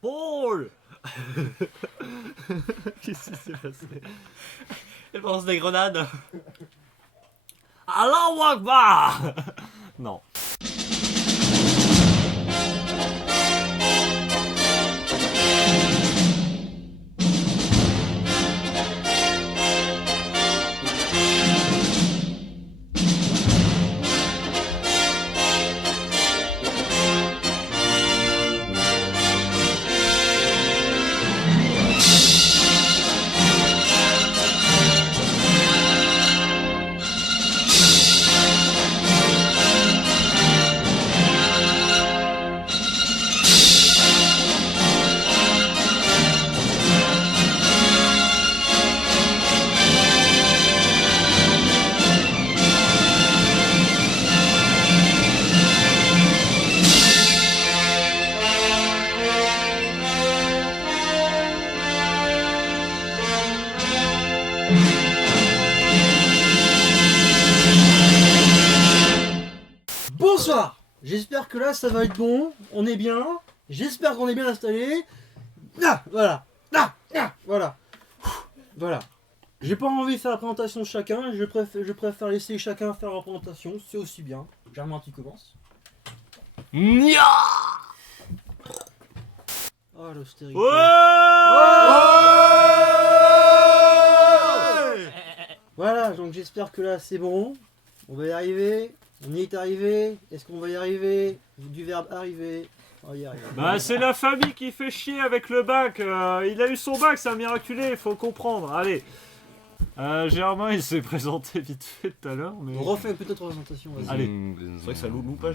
Paul. Qu'est-ce qui s'est passé? Elle balance des grenades. Allahu Akbar. Non. Bonsoir. J'espère que là ça va être bon, on est bien, j'espère qu'on est bien installé. Ah, voilà, voilà. Voilà. J'ai pas envie de faire la présentation de chacun, je préfère laisser chacun faire la présentation, c'est aussi bien. Germain, tu commences. Nya. Oh l'austérité. Voilà, donc j'espère que là c'est bon, on va y arriver. On y est arrivé. Est-ce qu'on va y arriver? Du verbe arriver. On va y arriver. Bah c'est la famille qui fait chier avec le bac. Il a eu son bac, c'est un miraculé, il faut comprendre. Allez. Germain il s'est présenté vite fait tout à l'heure. Mais... On refait une petite présentation. Vas-y. Allez. C'est vrai que ça loupe pas.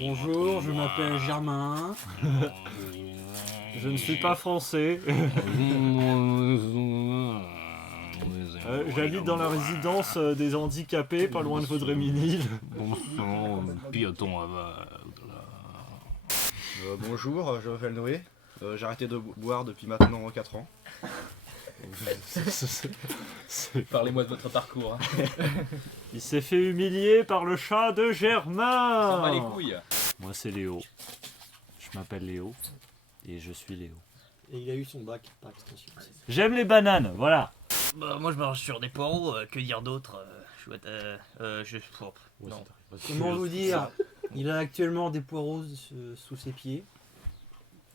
Bonjour, je m'appelle Germain. Je ne suis pas français. J'habite dans la résidence des handicapés, pas loin de Vaudreuil-Minil. Bonjour, je m'appelle Noé. J'ai arrêté de boire depuis maintenant 4 ans. Parlez-moi de votre parcours. Il s'est fait humilier par le chat de Germain. S'en bat les couilles. Moi c'est Léo. Je m'appelle Léo. Et je suis Léo. Et il a eu son bac par extension. J'aime les bananes, voilà. Bah, moi je marche sur des poireaux, que dire d'autre non. Comment vous dire? Il a actuellement des poireaux sous ses pieds.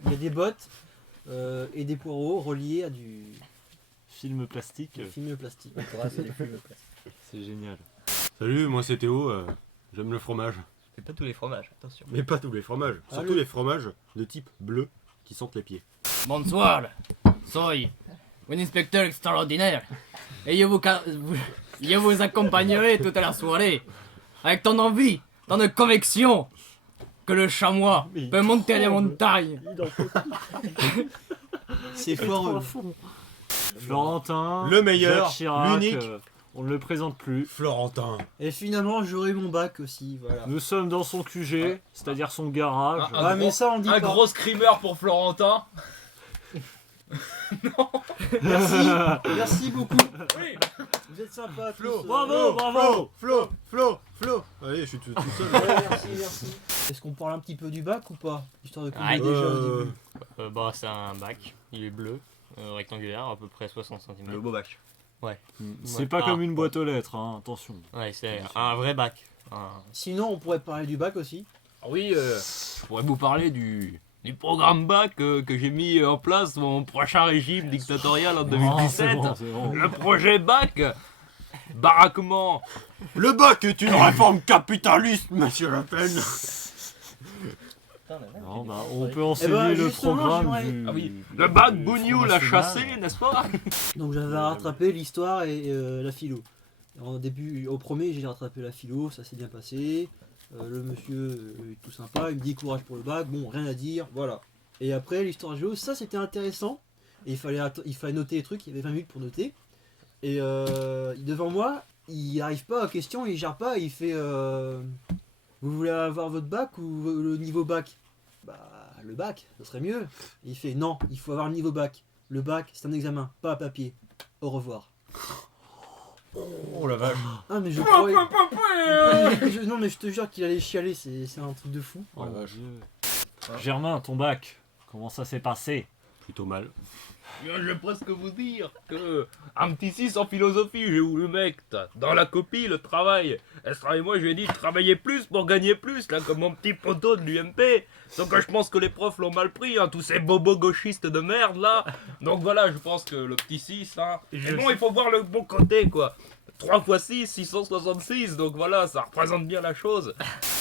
Il y a des bottes et des poireaux reliés à du Film plastique. film plastique. C'est génial. Salut, moi c'est Théo, j'aime le fromage. C'est pas tous les fromages, attention. Mais pas tous les fromages, surtout les fromages de type bleu qui sentent les pieds. Bonsoir, soy un inspecteur extraordinaire et je vous accompagnerai toute la soirée avec ton envie, ton conviction que le chamois peut monter les montagnes. C'est fort. Florentin, Le meilleur, Jacques Chirac, l'unique. On ne le présente plus. Florentin. Et finalement, j'aurai mon bac aussi, voilà. Nous sommes dans son QG, c'est-à-dire son garage. Ah, mais ça on dit Un pas. gros screamer pour Florentin. Merci beaucoup. Oui. Vous êtes sympa. Flo, tous. Bravo. Flo. Allez, je suis tout seul. Ouais, merci. Est-ce qu'on parle un petit peu du bac ou pas? Histoire de connaître Ouais. déjà au début. Bah c'est un bac, il est bleu, rectangulaire, à peu près 60 cm. Le beau bac. C'est pas comme une boîte aux lettres, hein, attention. Ouais, c'est un vrai bac. Sinon, on pourrait parler du bac aussi. Oui, je pourrais vous parler du programme bac que j'ai mis en place dans mon prochain régime dictatorial en 2017. C'est bon. Le projet bac, baraquement. Le bac est une réforme capitaliste, monsieur Le Pen. Non, bah, on peut enseigner ben, le justement, programme j'aimerais- du... Ah oui, du le bac Front Bougnoul l'a National. chassé, n'est-ce pas? Donc j'avais rattrapé l'histoire et la philo. Au premier, j'ai rattrapé la philo, ça s'est bien passé. Le monsieur est tout sympa, il me dit courage pour le bac, bon, rien à dire, voilà. Et après, l'histoire géo, ça c'était intéressant. Et il fallait noter les trucs, il y avait 20 minutes pour noter. Et devant moi, il n'arrive pas à la question, il gère pas, il fait vous voulez avoir votre bac ou le niveau bac? Bah, le bac, ça serait mieux. Et il fait non, il faut avoir le niveau bac. Le bac, c'est un examen, pas un papier. Au revoir. Oh la vache. Ah, mais je croyais. Non, mais je te jure qu'il allait chialer, c'est un truc de fou. Oh la vache. Germain, ton bac, Comment ça s'est passé? Plutôt mal. Je vais presque vous dire que un petit 6 en philosophie, j'ai eu le mec, dans la copie, le travail. Estra et moi, je lui ai dit travailler plus pour gagner plus, là, comme mon petit poteau de l'UMP. Donc je pense que les profs l'ont mal pris, hein, tous ces bobos gauchistes de merde, là. Donc voilà, je pense que le petit 6, là... Et bon, il faut voir le bon côté, quoi. 3 x 6, 666, donc voilà, ça représente bien la chose.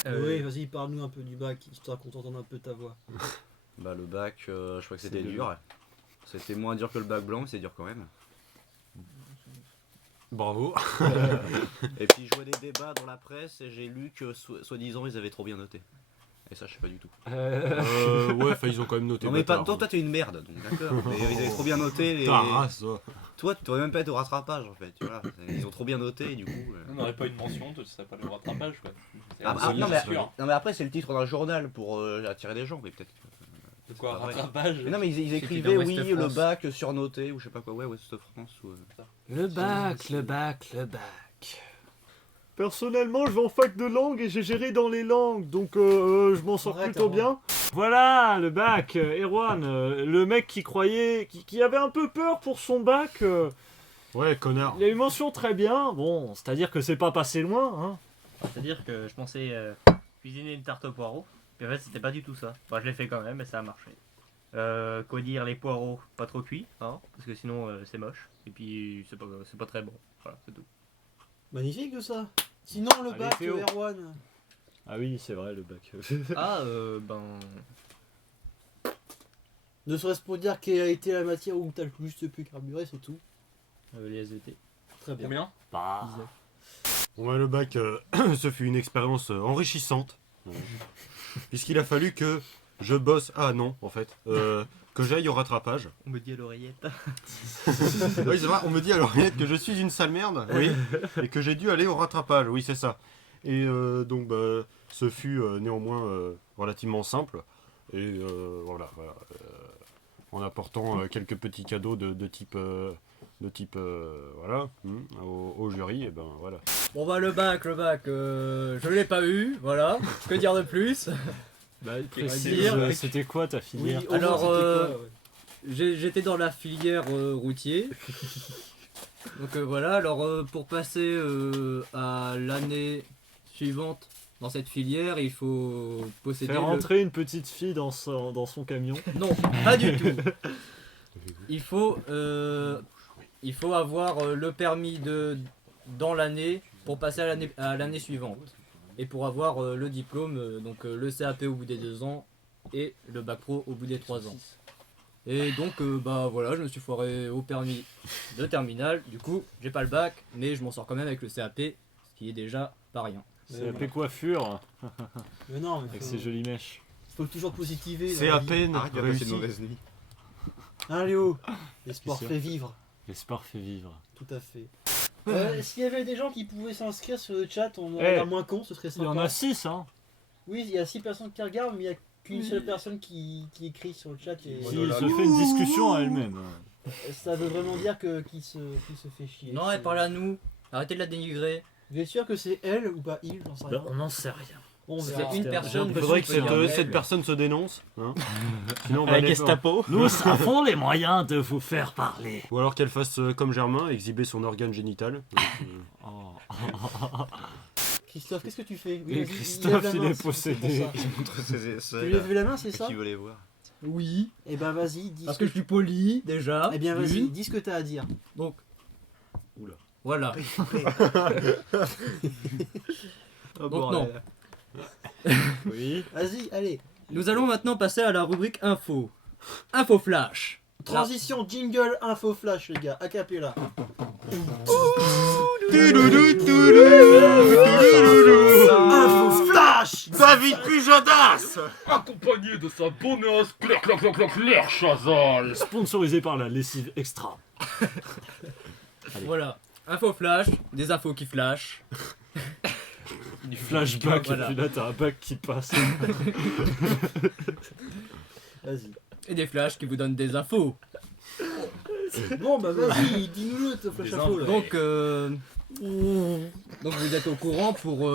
Oui, vas-y, parle-nous un peu du bac, histoire qu'on t'entende un peu ta voix. Bah le bac, je crois que c'était dur. C'était moins dur que le bac blanc, mais c'est dur quand même. Bravo. Et puis je vois des débats dans la presse et j'ai lu que soi-disant ils avaient trop bien noté. Et ça je sais pas du tout. Ouais, enfin ils ont quand même noté. Non mais pas, bâtard. toi t'es une merde, donc d'accord. Mais ils avaient trop bien noté les... Ta race, toi. Toi tu devrais même pas être au rattrapage en fait, tu vois. Ils ont trop bien noté et du coup... On n'aurait pas une mention, ce serait pas le rattrapage, quoi. non mais après c'est le titre d'un journal pour attirer les gens, mais peut-être... De quoi, pas vrai. rattrapage? Mais non mais ils C'est écrivaient dans oui Ouest le France. bac surnoté ou je sais pas quoi, ouais Ouest France ou... Le bac. Personnellement, je vais en fac de langue et j'ai géré dans les langues, donc je m'en sors Arrête, plutôt Erwan. bien. Voilà, le bac, Erwan, le mec qui croyait, qui avait un peu peur pour son bac, Ouais, connard. il a eu mention très bien. Bon, c'est-à-dire que c'est pas passé loin, hein. C'est-à-dire que je pensais cuisiner une tarte aux poireaux, puis en fait c'était pas du tout ça. Bon, je l'ai fait quand même et ça a marché. Quoi dire, les poireaux pas trop cuits, hein, parce que sinon c'est moche. Et puis c'est pas très bon. Voilà, c'est tout. Magnifique tout ça. Sinon, le Allez, bac, Théo. Erwan. Ah oui, c'est vrai, le bac. Ah, Ne serait-ce pour dire quelle a été la matière où t'as le juste pu carburer, c'est tout. les SVT. Très bien. Combien? Bah, Bon, ouais, le bac, ce fut une expérience enrichissante. Puisqu'il a fallu que je bosse. Ah non, en fait. Que j'aille au rattrapage. On me dit à l'oreillette. Oui, c'est vrai, on me dit à l'oreillette que je suis une sale merde. Oui. Et que j'ai dû aller au rattrapage. Oui, c'est ça. Et donc, bah, ce fut néanmoins relativement simple. Et voilà. En apportant quelques petits cadeaux de type. Voilà, au jury, et ben voilà. Bon bah le bac, je l'ai pas eu, voilà. Que dire de plus? bah précise, c'était quoi ta filière? au moins, Alors, c'était quoi, ouais. J'étais dans la filière routier. Donc voilà, alors pour passer à l'année suivante dans cette filière, il faut posséder Faire le... rentrer une petite fille dans son camion. Non, pas du tout. Il faut avoir le permis dans l'année pour passer à l'année suivante. Et pour avoir le diplôme, donc le CAP au bout des 2 ans et le bac pro au bout des 3 ans. Et donc bah voilà, je me suis foiré au permis de terminale. Du coup, j'ai pas le bac, mais je m'en sors quand même avec le CAP, ce qui est déjà pas rien. C'est appelé coiffure, Mais non, mais avec ses jolies mèches. faut toujours positiver. C'est dans à la vie. peine Arrête, il va passer réussi. une mauvaise nuit. Hein, Léo, l'espoir Qui ça fait vivre. L'espoir fait vivre. Tout à fait. S'il y avait des gens qui pouvaient s'inscrire sur le chat, on Eh, aurait moins con, ce serait Il sympa. y en a 6, hein. Oui, il y a 6 personnes qui regardent, mais il n'y a qu'une seule personne qui écrit sur le chat. Et Qui se fait une discussion à elle-même. ça veut vraiment dire qui se fait chier. Non, elle parle à nous. Arrêtez de la dénigrer. Vous êtes sûr que c'est elle ou pas il? J'en sais rien. on n'en sait rien. Bon, on C'est verra. une personne. Il faudrait que peut dire cette elle. personne se dénonce. Hein. Sinon, on va La aller Gestapo. Nous avons les moyens de vous faire parler. Ou alors qu'elle fasse comme Germain, exhiber son organe génital. Christophe, qu'est-ce que tu fais? Et vas-y, Christophe, lève la il main, est c'est possédé. pour ça. Il montre ses essais. Tu lèves la main, c'est ça? Qui veut les voir? Oui, Eh ben vas-y, dis. parce que je suis poli déjà. Eh bien vas-y, Une. dis ce que t'as à dire. Donc. Oula. Voilà. Donc non. Oui. Vas-y, allez. Nous allons maintenant passer à la rubrique info. Info flash. Transition jingle info flash les gars, a cappella. Info flash. David Pujadas. Accompagné de sa bonnasse, clair, Chazal. Sponsorisé par la lessive extra. Voilà. Info flash. Des infos qui flashent. Du flashback, Voilà. et puis là t'as un bac qui passe. Vas-y. Et des flashs qui vous donnent des infos. Bon bah vas-y, dis-nous-le, te flash Des info là. Donc vous êtes au courant pour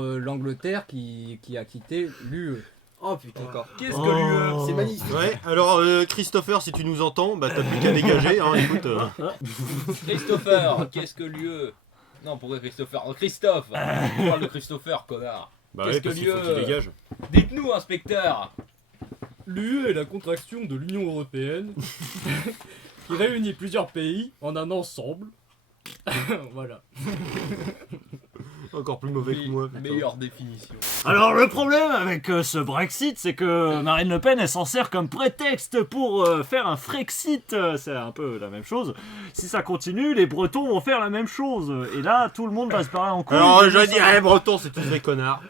l'Angleterre qui a quitté l'UE. Oh putain. Encore. Qu'est-ce que l'UE? C'est magnifique. Ouais, alors Christopher, si tu nous entends, bah t'as plus qu'à dégager, hein, écoute. Christopher, qu'est-ce que l'UE? Non, pourquoi Christopher? Oh, Christophe! On parle de Christopher, connard! Bah Qu'est-ce ouais, que parce qu'il faut qu'il l'UE? dégage. Dites-nous, inspecteur! L'UE est la contraction de l'Union Européenne qui réunit plusieurs pays en un ensemble. Voilà. Encore plus mauvais que moi. putain. Meilleure définition. Alors le problème avec ce Brexit, c'est que Marine Le Pen, elle s'en sert comme prétexte pour faire un Frexit. C'est un peu la même chose. Si ça continue, les Bretons vont faire la même chose. Et là, tout le monde va se barrer en couille. Alors je dirais Breton, c'est tous des connards.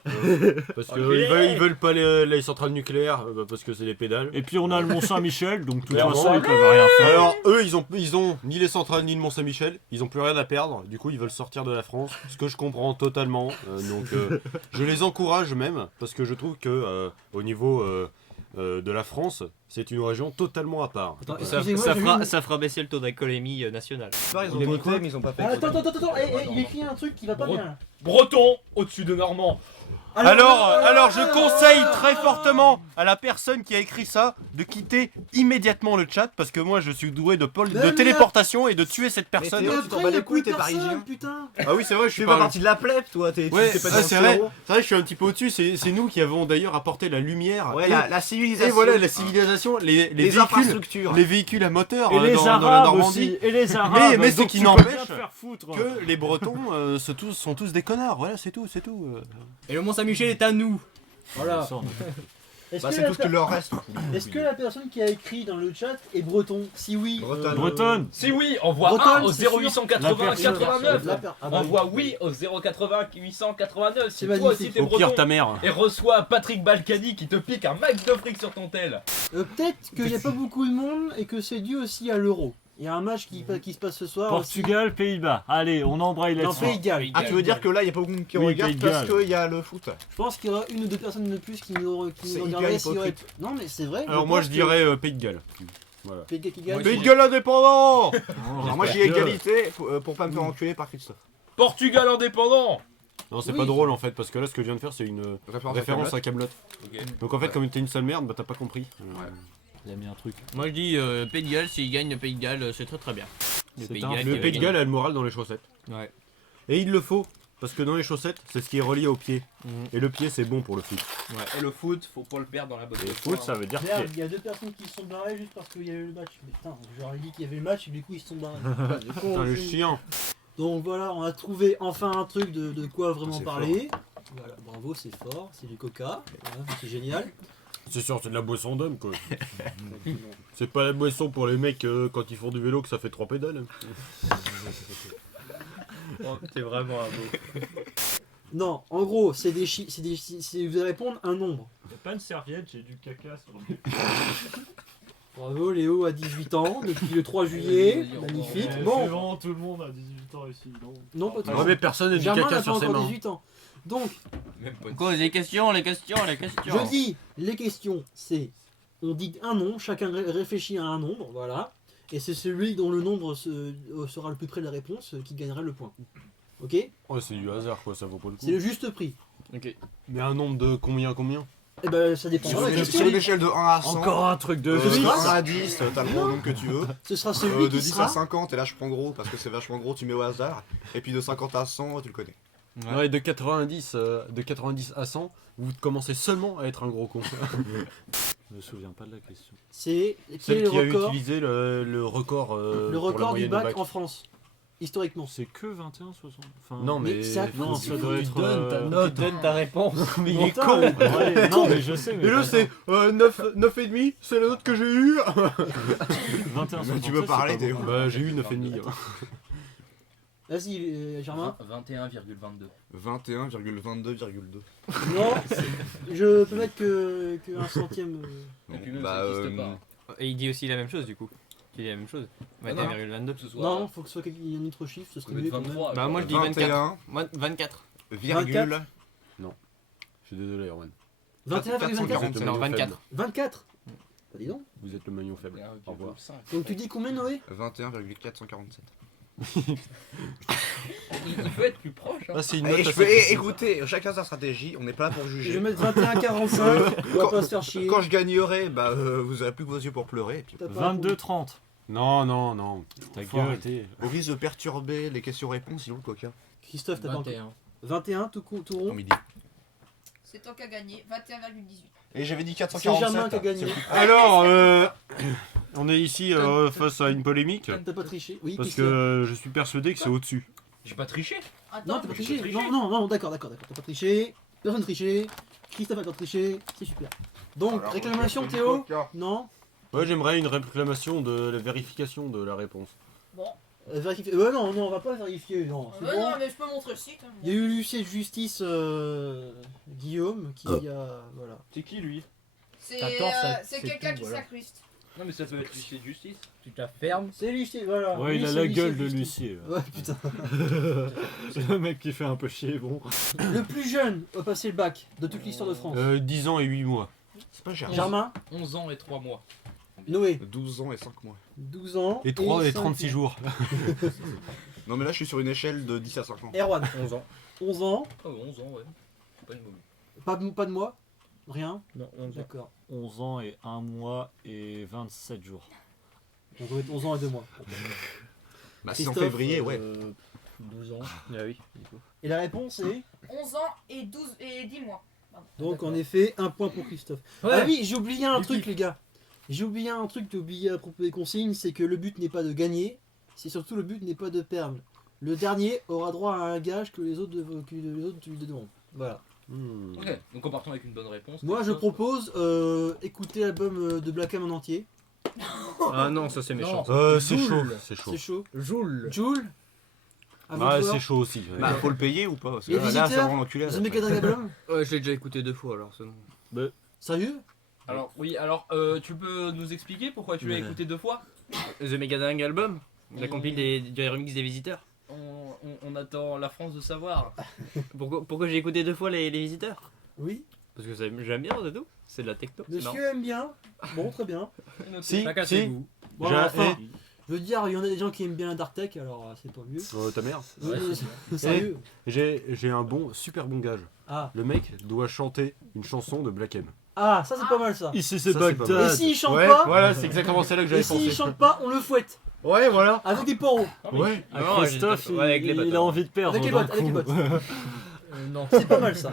Parce Enculé. qu'ils veulent pas les centrales nucléaires, parce que c'est les pédales. Et puis on a le Mont-Saint-Michel, donc de toute Clairement. façon, ils peuvent rien faire. Alors eux, ils ont ni les centrales ni le Mont-Saint-Michel, ils ont plus rien à perdre. Du coup, ils veulent sortir de la France, ce que je comprends totalement. Donc je les encourage même, parce que je trouve que au niveau de la France, c'est une région totalement à part. Attends, Ça, excusez-moi, ça j'ai fera, vu- ça fera baisser le taux d'alcoolémie national. Ils ont Il a mis voté, quoi mais ils ont pas fait. Ah, attends, il écrit un truc qui va pas Gros- bien. Breton, au-dessus de Normand. Alors je conseille très fortement à la personne qui a écrit ça de quitter immédiatement le chat, parce que moi je suis doué de Mais téléportation et de tuer cette personne. Et tu t'en bats après, il y les a couilles, plus t'es personne, parisien. putain. Ah oui, c'est vrai, je Tu suis fais pas pas partie de la plèbe, toi. Ouais, t'es pas dans c'est le vrai. cerveau. C'est vrai, je suis un petit peu au-dessus. C'est nous qui avons d'ailleurs apporté la lumière. Ouais, et, la civilisation. et voilà la civilisation, les Les véhicules, infrastructures. les véhicules à moteur Et les dans la Arabes Normandie. aussi. Et les Arabes. mais ce donc qui tu peux n'empêche bien te faire foutre. Que les Bretons sont tous des connards. Voilà, c'est tout. Et le Mont-Saint-Michel est à nous. Voilà. Est-ce Bah, que c'est la tout ce que leur reste. Est-ce que la personne qui a écrit dans le chat est breton? Si oui. Bretonne. Bretonne. Si oui, envoie Bretonne, 1 au c'est sûr. 0880 89. Ah bah, Envoie oui au 080 889. C'est Si toi aussi magnifique. t'es Au pire, breton. ta mère. Et reçois Patrick Balkany qui te pique un max de fric sur ton tel. Peut-être qu'il n'y a pas beaucoup de monde et que c'est dû aussi à l'euro. Il y a un match qui se passe ce soir. Portugal, Pays-Bas. Allez, on embraye Dans là-dessus. Pays de Galles. Ah, tu veux dire que là, il n'y a pas beaucoup qui Oui, regardent Pays de parce Galles. qu'il y a le foot. Je pense qu'il y aura une ou deux personnes de plus qui nous C'est regarderaient hyper s'il y aurait. hypocrite. Non, mais c'est vrai. Alors moi je dirais Pays de Galles. Voilà. Pays de Galles qui gagne. Pays de Galles indépendant. Alors moi, j'ai égalité pour pas me faire enculer par Christophe. Portugal indépendant. Non, c'est Oui. pas drôle en fait, parce que là ce que je viens de faire c'est une référence à Kaamelott. Ok. Donc en fait, comme t'es une sale merde, bah t'as pas compris. Il a mis un truc. Moi je dis Pays de Galles, s'il gagne le Pays de Galles, c'est très bien. C'est Pays de un- Galles Le qui va Pays de gagner. Galles a le moral dans les chaussettes. Ouais. Et il le faut, parce que dans les chaussettes, c'est ce qui est relié au pied. Mhm. Et le pied, c'est bon pour le foot. Et le foot, faut pas le perdre dans la botte. Et foot, ça veut dire Merde, pied. il y a deux personnes qui se sont barrées juste parce qu'il y avait le match. Mais putain, j'aurais dit qu'il y avait le match et du coup ils se sont barrés. Du coup, Putain, on le fait- chien. Donc voilà, on a trouvé enfin un truc de quoi vraiment C'est parler. Voilà, bravo, c'est fort, c'est du coca, voilà, c'est génial. C'est sûr, c'est de la boisson d'homme quoi. C'est pas la boisson pour les mecs quand ils font du vélo que ça fait 3 pédales. T'es vraiment un beau. Non, en gros, c'est des chiffres, vous allez répondre un nombre. Y'a pas une serviette, j'ai du caca sur le. Bravo, Léo a 18 ans depuis le 3 juillet, magnifique. C'est Bon, bon, tout le monde a 18 ans ici, non? non pas tout le Ouais, monde. mais personne n'a du Germain caca n'a pas sur ses encore mains. 18 ans. Donc, Même pas Quoi, les questions. je dis, les questions, c'est, on dit un nom, chacun réfléchit à un nombre, voilà. Et c'est celui dont le nombre sera le plus près de la réponse qui gagnera le point. Ok? Ouais, c'est du hasard quoi, ça vaut pas le coup. C'est le juste prix. Mais un nombre de combien Eh ben, ça dépend. Sur de la une question. échelle de 1 à 100, Encore un truc de de vie. 1 à 10, t'as le nombre que tu veux. Ce sera celui De qui 10 sera. à 50, et là je prends gros parce que c'est vachement gros, tu mets au hasard. Et puis de 50 à 100, tu le connais. Ouais, de 90 à 100, vous commencez seulement à être un gros con. Je me souviens pas de la question. C'est quel est Celle le qui a record, utilisé le record, le pour la record du moyenne au bac en France, historiquement. C'est que 21, 60. Enfin, Non mais, Mais ça- non, ça doit être. note, donne ta réponse. mais il est Putain, con. ouais, non, mais je sais, mais. Et là c'est 9,5, c'est la note que j'ai eue. 21, Tu veux parler, t'es où? Bah j'ai eu 9,5. Vas-y, Germain. 21,22. 21,22,2. Non, je peux mettre que un centième. Et puis même Bah, ça existe pas. Et il dit aussi la même chose du coup. Il dit la même chose. Ah non. 21,22. Que ce soit. Non, faut que ce soit un autre chiffre, ce Faut serait mettre mieux quand même. 23. Bah moi je dis 24. 21, Moi 24. virgule. Je suis désolé Erwan. 21,24. 440. Non 24. 24. Bah dis donc. Vous êtes le maillon faible. Au revoir. 1,5. Donc tu dis combien, Noé? 21,447. Il peut être plus proche. Hein. Ah, c'est une Et note je assez fais, précise. écoutez, chacun sa stratégie, on n'est pas là pour Je juger. vais mettre 21-45, on va pas se faire chier. Quand je gagnerai, bah vous aurez plus que vos yeux pour pleurer. Et puis, T'as pas 22-30. Non, non, non. Ta Faut gueule. arrêter. au risque de perturber les questions-réponses, sinon le coquin. Christophe, t'as pas encore. 21. 21 tout rond. Comme il dit. C'est toi qui as gagné, 21,18. Et j'avais dit C'est 447. Germain qui a gagné. Alors, on est ici face à une polémique. T'as pas triché. Oui, Parce Christophe. que je suis persuadé que c'est au-dessus. J'ai pas triché. Non, Attends, t'as pas j'ai triché. triché. Non, d'accord. T'as pas triché. Personne triché. Christophe a pas triché. C'est super. Donc, Alors, réclamation je suis Théo. coquin. Non. Ouais, j'aimerais une réclamation de la vérification de la réponse. bon. Vérifier. Non, on va pas vérifier. Non, c'est bon. Non, mais je peux montrer le site. hein. Il y a eu l'huissier de justice Guillaume qui a. Voilà. C'est qui lui? C'est T'as tort, ça- c'est c'est quelqu'un tout, qui voilà. s'incruste. Non mais ça peut être l'huissier de justice. Tu te la fermes. C'est l'huissier, voilà. Ouais, il Lui, a c'est la l'huissier gueule de justice. l'huissier. Ouais, putain. C'est le mec qui fait un peu chier, bon. Le plus jeune a passé le bac de toute l'histoire de France. 10 ans et 8 mois. C'est pas Germain. Germain, 11 ans et 3 mois. Noé, 12 ans et 5 mois. 12 ans. Et 3 et 5 36 jours. Non mais là je suis sur une échelle de 10 à 50. Erwan, 11 ans. 11 ans. Oh, 11 ans, ouais. Pas une mauvaise. Pas de mois. Rien. Non, 11 ans. D'accord. 11 ans et 1 mois et 27 jours. On doit être 11 ans et 2 mois. Bah c'est en Christophe, février, ouais. 12 ans. Ah oui. Du coup. Et la réponse est 11 ans et 12 et 10 mois. Pardon. donc en effet un point pour Christophe. Ouais. Ah oui, j'ai oublié un Du truc kiff. les gars. J'ai oublié un truc, j'ai oublié à propos des consignes, c'est que le but n'est pas de gagner, c'est surtout le but n'est pas de perdre. Le dernier aura droit à un gage que les autres lui donneront. Voilà. Hmm. Ok, donc en partant avec une bonne réponse. Moi je Christophe. propose écouter l'album de Black M en entier. Ah non, ça c'est méchant. Non. C'est chaud, Joule. c'est chaud. C'est chaud. Joule. Joule. À vous Ah, de voir. c'est chaud aussi. ouais. Bah faut le payer ou pas? Parce que Les là, c'est visiteurs, vraiment l'enculé. The Mega Drive Album. Ouais, je l'ai déjà écouté 2 fois alors. Ça... Sérieux? Alors, oui, tu peux nous expliquer pourquoi tu l'as Ouais. écouté 2 fois? The Mega Drive Album, la On- compile du remix des visiteurs. on attend la France de savoir. Pourquoi j'ai écouté 2 fois les visiteurs? Oui. Parce que j'aime bien, c'est tout. C'est de la techno. c'est marrant. Monsieur aime bien. Bon, très bien. Si, Chacun si. ses goûts. Bon, J'ai- enfin, je veux dire, il y en a des gens qui aiment bien la Dark Tech, alors c'est pas mieux. Ta mère. Ouais, Sérieux. J'ai un super bon gage. Ah. Le mec doit chanter une chanson de Black M. Ah, ça c'est pas mal ça. Ici c'est Ça, c'est pas Bagdad. Et s'il chante Ouais, pas, voilà, c'est exactement celle-là que et j'avais s'il pensé. chante pas, on le fouette. Ouais, voilà. Avec des poros. Ouais. Ah, Non, Christophe, ouais, avec les il a bâtons. envie de perdre. Avec les d'un bottes, avec les coup. bottes. non. C'est pas mal ça.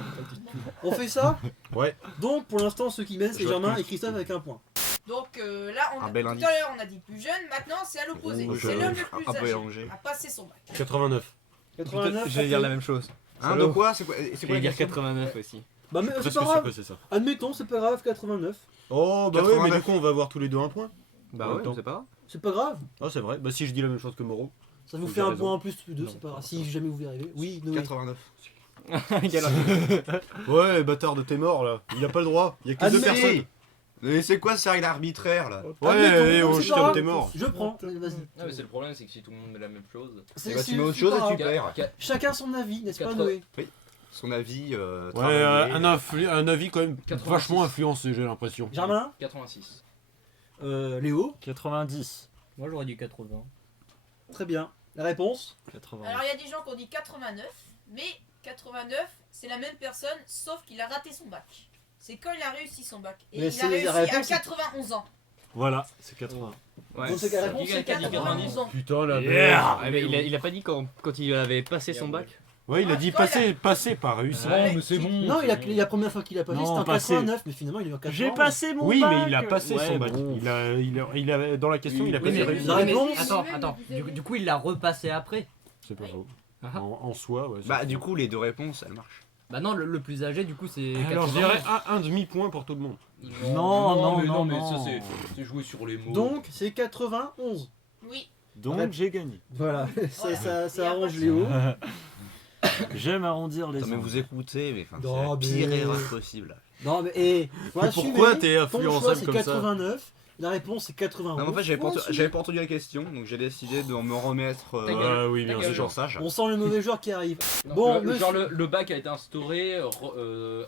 On fait ça. Ouais. Donc pour l'instant, ceux qui mènent, c'est Je Germain plus. et Christophe avec un point. Donc là, Un bel tout indice. à l'heure on a dit plus jeune, maintenant c'est à l'opposé. Rouge, C'est l'homme le plus un peu âgé allongé. à passer son bac. 89. 89. J'allais dire la même chose. Hein, de quoi? C'est quoi la J'allais dire question 89 aussi. Bah mais Presque c'est pas sûr grave. que c'est ça. Admettons, c'est pas grave. 89. Oh, bah ouais, 89. mais du coup, on va avoir tous les deux un point. Bah En ouais, même temps. c'est pas grave. C'est pas grave. Ah, c'est vrai. Bah, si je dis la même chose que Moreau. Ça vous Vous fait avez un point raison. en plus tous les deux. Non, C'est pas grave. ça Si jamais vous y arrivez. Oui, Noé. 89. Ouais, bâtard de t'es mort là. Il a pas le droit. Il y a que deux Admettez. personnes. Mais c'est quoi ces règles arbitraires là? Ouais, Admettons, on c'est chie pas comme grave. t'es mort. Je prends. Vas-y. Ah, mais c'est le problème, c'est que si tout le monde met la même chose. C'est- Et bah tu c'est- mets autre c'est chose pas et tu grave. perds. Chacun son avis, n'est-ce pas, Quatre- Noé? Son avis. Ouais, travaillé. un avis quand même 86. vachement influencé, j'ai l'impression. Germain, 86. Léo, 90. Moi j'aurais dit 80. très bien. La réponse? 80. Alors il y a des gens qui ont dit 89, mais 89 c'est la même personne sauf qu'il a raté son bac. C'est quand il a réussi son bac. Et Mais il c'est a la réussi à réponse, c'est- 91 ans. Voilà, c'est 80. Ouais. Donc c'est la réponse, Qui c'est a dit 91 ans. Putain, la Yeah. Ah, mais il a pas dit quand il avait passé son bac. Ouais, il a dit passer, pas réussir. Ouais, mais c'est bon. Non, la première fois qu'il a pas fait, Non, c'était en passé. 89, mais finalement il est en 80. J'ai passé mon Oui, bac. mais il a passé Ouais, son bac. bon. Il a, dans la question, il a Oui, pas mais- réussi. La réponse? Attends. Du coup, il l'a repassé après. C'est pas faux. Ah. En soi, ouais. c'est Bah faux. du coup les deux réponses elles marchent. Bah non, le plus âgé, du coup, c'est. Alors, je 80. dirais un demi-point pour tout le monde. Non, mais non, mais non. ça c'est jouer sur les mots. Donc c'est 91. Oui. Donc j'ai gagné. Voilà, Voilà. ça arrange Léo. J'aime arrondir les Attends, mais angles. vous écoutez, mais enfin, c'est Non, la pire mais- erreur possible. Non mais faut Mais assumer, pourquoi t'es ton choix influençable c'est comme ça? 89, la réponse c'est 91. Non, mais en fait, Faut assumer. j'avais pas entendu la question, donc j'ai décidé de me remettre Ta gueule. Oui, bien Ta sûr. gueule. genre sage. On sent le mauvais joueur qui arrive. Non, Bon, le, monsieur- genre le bac a été instauré, annulé,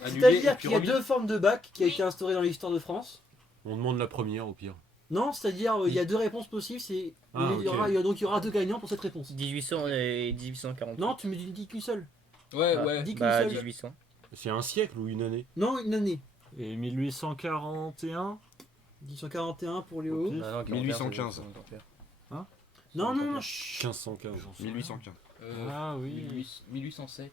et C'est-à-dire puis qu'il y a remis. deux formes de bac qui a été instaurée dans l'histoire de France. On demande la première au pire. Non, c'est-à-dire il y a deux réponses possibles, c'est Ah, il y aura, donc il y aura deux gagnants pour cette réponse. 1800 et 1840. Non, tu me dis qu'une seule. Ouais, Ah. ouais. Dis qu'une Bah, seule. 1800. C'est un siècle ou une année? Non, une année. Et 1841. 1841 pour Léo. Ok. Bah, non, 1815. Non, non, non. 1515. 1815. Ah oui. 1807.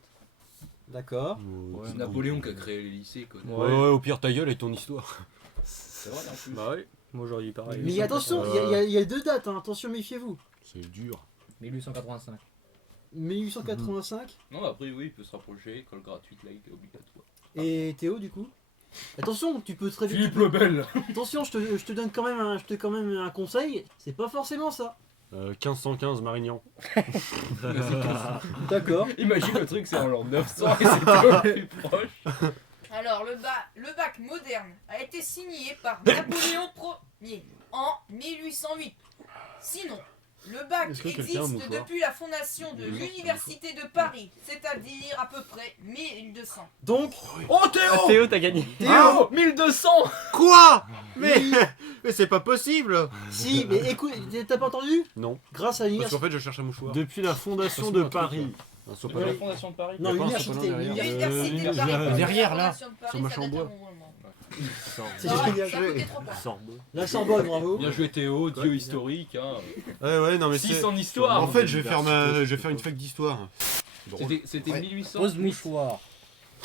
D'accord. Ouais, C'est Napoléon qui a créé les lycées, quoi. Ouais, ouais, au pire ta gueule et ton histoire. C'est vrai, en plus. Bah oui. Moi j'aurais dit pareil. Mais attention, il y a deux dates, hein. Attention, méfiez-vous. C'est dur. 1885. 1885 Non, après, oui, il peut se rapprocher. École gratuite, laïque et obligatoire. et Théo du coup. Attention, tu peux très vite. Philippe Lebel. Attention, je te donne quand même un conseil. C'est pas forcément ça. 1515 Marignan. D'accord. Imagine le truc, c'est en l'an 900 et c'était au plus proche. Alors, le bac moderne a été signé par Napoléon Ier en 1808. Sinon, le bac Est-ce que quelqu'un a un existe mouchoir depuis la fondation de l'Université de Paris, c'est-à-dire à peu près 1200. Donc, Oh, Théo Théo, t'as gagné. Théo 1200. Quoi? oui, Mais c'est pas possible! si, mais écoute, t'as pas entendu? Non. Grâce à Parce l'université. qu'en fait je cherche un mouchoir. Depuis la fondation Passe-moi de un truc, Paris. Un De sopalin. la fondation de Paris. Non, Y a pas un l'université. sopalin derrière. L'Université de Paris. derrière, derrière là, la sur Paris, machin ça en date bois. un bon moment. C'est Ça génial. a coûté 3 points. Sorbonne. La Sorbonne, bravo. Bien joué, Théo, dieu historique. Hein. Ouais, non mais 6 c'est. en histoire. En fait je vais faire une fac d'histoire. C'était Ouais. 1800. Pose mouchoir.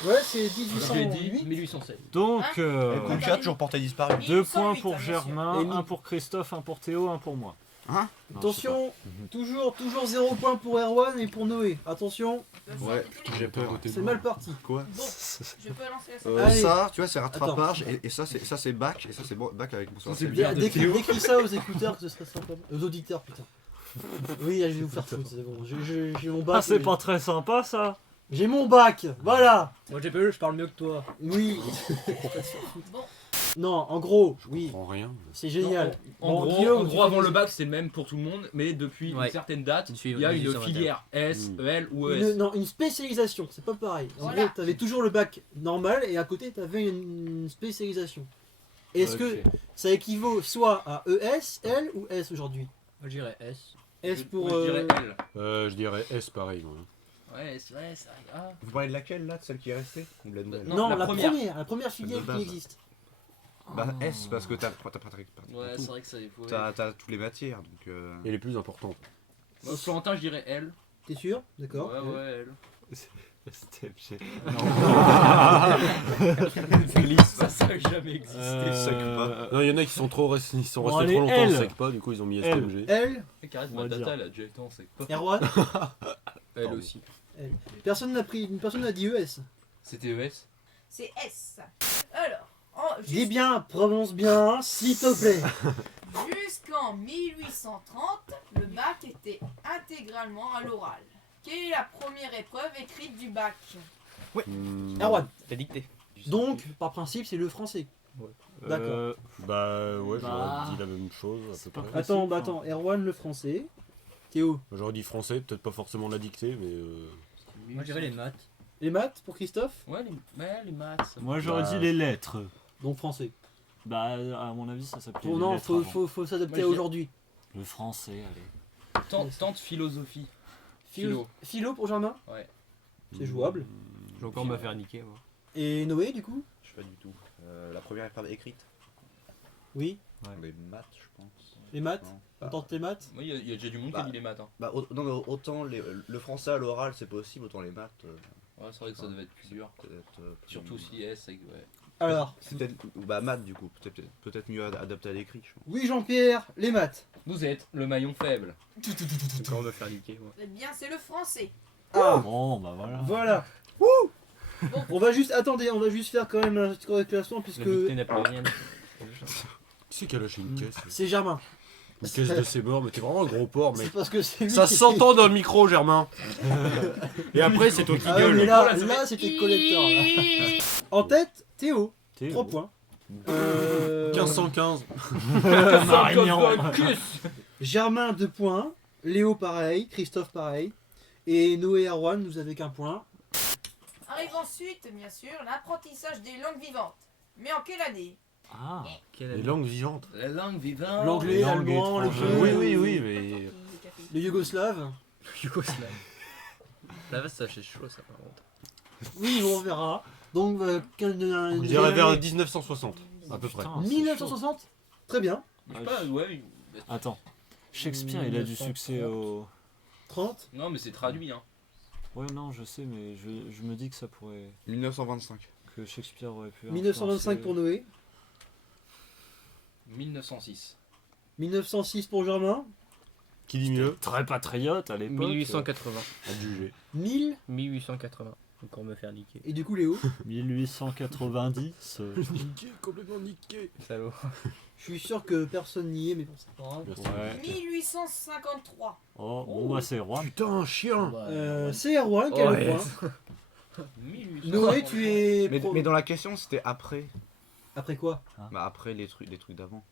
Ouais, c'est J'ai dit 1808. 1807. Donc, Hein Chat toujours porté disparu. 2 points 1808, pour hein, Germain, monsieur. 1 pour Christophe, 1 pour Théo, 1 pour moi. Hein? Non, Attention, toujours 0 points pour Erwan et pour Noé. Attention, Ouais, j'ai peur. c'est mal parti. Quoi? Bon, je peux lancer la seconde. Allez. Ça, tu vois, c'est rattrapage, et ça c'est bac, et ça c'est bac avec mon soir. c'est Bien, de décris Théo. décris ça aux écouteurs, que ce serait sympa. Aux auditeurs, putain. Oui, je vais vous faire foutre, c'est bon. J'ai mon bac. Ah, c'est mais- pas très sympa ça. J'ai mon bac, voilà. Moi j'ai pas je parle mieux que toi. Oui. Bon, Non, en gros, Je oui, comprends rien. c'est génial. En Bon, gros, Guillaume, en tu gros, fais avant des- le bac, c'était le même pour tout le monde, mais depuis Ouais. une certaine date, Une il y a une division filière S, Mm. EL ou Une, ES. non, une spécialisation, c'est pas pareil. En Voilà. gros, t'avais toujours le bac normal et à côté t'avais une spécialisation. Est-ce que ça équivaut soit à ES, L ou S aujourd'hui? Moi je dirais S. S pour. Moi, je dirais L. Je dirais S pareil moi. Ouais, c'est vrai, ça. Ah. Vous parlez de laquelle là, de celle qui est restée? Ou de la nouvelle? Non, la la première. première filière De qui base. existe. Bah S parce que t'as pas Ouais, c'est vrai que ça faut. t'as toutes les matières donc. Et les plus importantes. Moi, Florentin, je dirais L. T'es sûr? D'accord. Ouais, ouais, L. Ça, ça a jamais existé. Non, il y en a qui sont trop restés, ils sont Bon, restés allez, trop longtemps L. en sec pas, du coup ils ont mis L. STMG. L, Carré on va Matata, dire. elle a déjà été en sec. Erwan. Elle aussi. Personne n'a dit ES. C'était ES. c'est S. Alors, Dis bien, prononce bien, s'il te plaît. jusqu'en 1830, le bac était intégralement à l'oral. Quelle est la première épreuve écrite du bac? Erwan. T'as dicté. Donc, par principe, c'est le français. D'accord. Bah ouais, Bah, j'aurais dit la même chose à c'est peu pas près. Attends, Erwan le français. Théo. J'aurais dit français, peut-être pas forcément la dictée, mais Moi je dirais les maths. Les maths pour Christophe. Ouais, les maths. ça- Moi j'aurais Bah, dit les lettres. Donc français. Bah, à mon avis, ça s'appelait. Pour, les non, lettres faut, avant. faut s'adapter Moi, à je- aujourd'hui. Le français, allez. Tente philosophie. Philo pour Germain. Ouais. C'est jouable. Je vais encore me faire niquer moi. Et Noé, du coup? Je sais pas du tout. La première épreuve écrite. Oui. Les maths, je pense. Les maths. Non. On tente les maths. Moi, il y a déjà du monde qui a mis les maths. Hein. Bah non mais autant le français à l'oral c'est possible, autant les maths. Ouais, c'est vrai que ça devait être plus dur. Peut-être. Surtout si S, ouais. Alors, C'est peut-être bah maths du coup, peut-être mieux adapté à l'écrit. Je pense. oui, Jean-Pierre, les maths. Vous êtes le maillon faible. Encore me faire niquer moi. Eh bien, c'est le français. Ah, Bon, bah voilà. voilà. On va juste, attendez, on va juste faire quand même un petit classement puisque La dictée napoléonienne. qui c'est qui a lâché une caisse? c'est Germain. Une caisse de ses bords, mais t'es vraiment un gros porc, mec. C'est parce que c'est lui Ça qui- s'entend dans le micro, Germain. Et après, c'est toi qui Ah ouais, gueule. mais là c'était le collector. Là. En tête, Théo, Théo. 3 points. 1515. Marignan. Germain 2 points, Léo pareil, Christophe pareil, et Noé et Erwan, nous avez qu'un point. Arrive ensuite, bien sûr, l'apprentissage des langues vivantes. Mais en quelle année? Ah. Les langues vivantes. La langue vivante. L'anglais, langue l'allemand, le étrangère. Oui, jeu, oui, oui, mais. le yougoslave. Yougoslave. La veste, ça fait chaud, ça, par contre. Oui, on verra. Donc, Je dirais vers 1960, à peu près. Putain, c'est 1960. Très bien. Je sais pas, ouais. chaud. Attends. Shakespeare, il a du succès au. 30. Non, mais c'est traduit, hein. Ouais, non, je sais, mais je me dis que ça pourrait. 1925. Que Shakespeare aurait pu. 1925 pour Noé. 1906. 1906 pour Germain. Qui dit mieux? Très patriote à l'époque. 1880. À juger. 1000. 1880. Encore me faire niquer. Et du coup, Léo. 1890. Niqué, complètement niqué. Salaud. Je suis sûr que personne n'y est, mais bon, c'est pas grave. Ouais. 1853. Oh, bon, bah c'est roi. Putain, un chien. C'est Erwan qui a le Ouais. point. 1800. Noé, tu es. Mais dans la question, c'était après. Après quoi? Bah, après les trucs d'avant.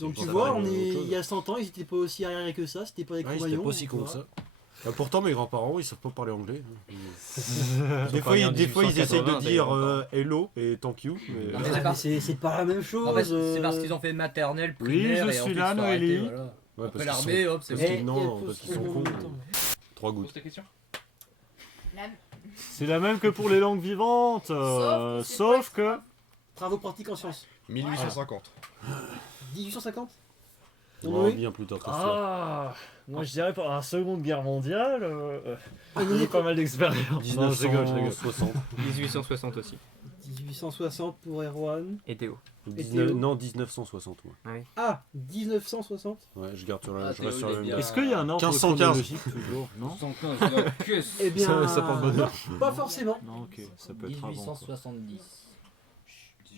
Donc tu vois, on est il y a 100 ans, ils étaient pas aussi arriérés que ça, c'était pas des Ouais, c'était Cro-Magnons. pas aussi con que ça. Bah, pourtant, mes grands-parents, ils savent pas parler anglais. Des fois, ils essayent de dire hello et thank you. Mais... Ah, mais c'est pas la même chose. En fait, c'est parce qu'ils ont fait maternelle, Oui, primaire, je et suis ensuite là, ils se sont arrêtés, Noélie. voilà. Ouais, Après parce l'armée, qu'ils hop, c'est parce bon. qu'ils- non, parce qu'ils sont cons. 3 Pose gouttes. ta question. La- C'est la même que pour les langues vivantes. Sauf que. Travaux pratiques en sciences. 1850. 1850. On Noé. bien plus tard que ça. Ah, moi je dirais pendant la Seconde Guerre mondiale. Ah, Il y a pas mal d'expérience. Non, je rigole, je rigole. 1960. 1860 aussi. 1860 pour Erwan. Et Théo. Non, 1960. Ouais. Ah, 1960. Ouais, je garde sur la. Ah, Je reste sur Théo, la il est même. bien. Est-ce qu'il y a un ordre 1515. chronologique toujours? Non. 115, qu'est-ce Eh bien, Ça porte bonheur. non, pas forcément. Non, ok, ça peut être avant. quoi. 1870.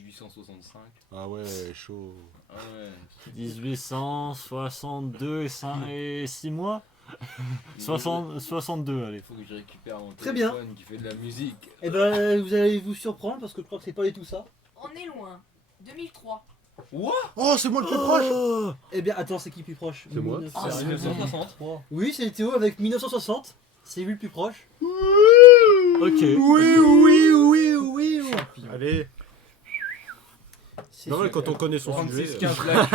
1865. Ah ouais, chaud. Ah ouais. 1862 et 6 mois 62, allez. Faut que je récupère mon Très bien. téléphone qui fait de la musique. Eh ben, vous allez vous surprendre parce que je crois que c'est pas du tout ça. On est loin. 2003. Oh, c'est moi le plus proche. Eh bien, attends, c'est qui le plus proche? C'est moi. 1960. Oui, c'est Théo avec 1960. C'est lui le plus proche. Ok. Oui. Allez. C'est Non, mais sûr. quand on connaît son 36, sujet. 15 plaques.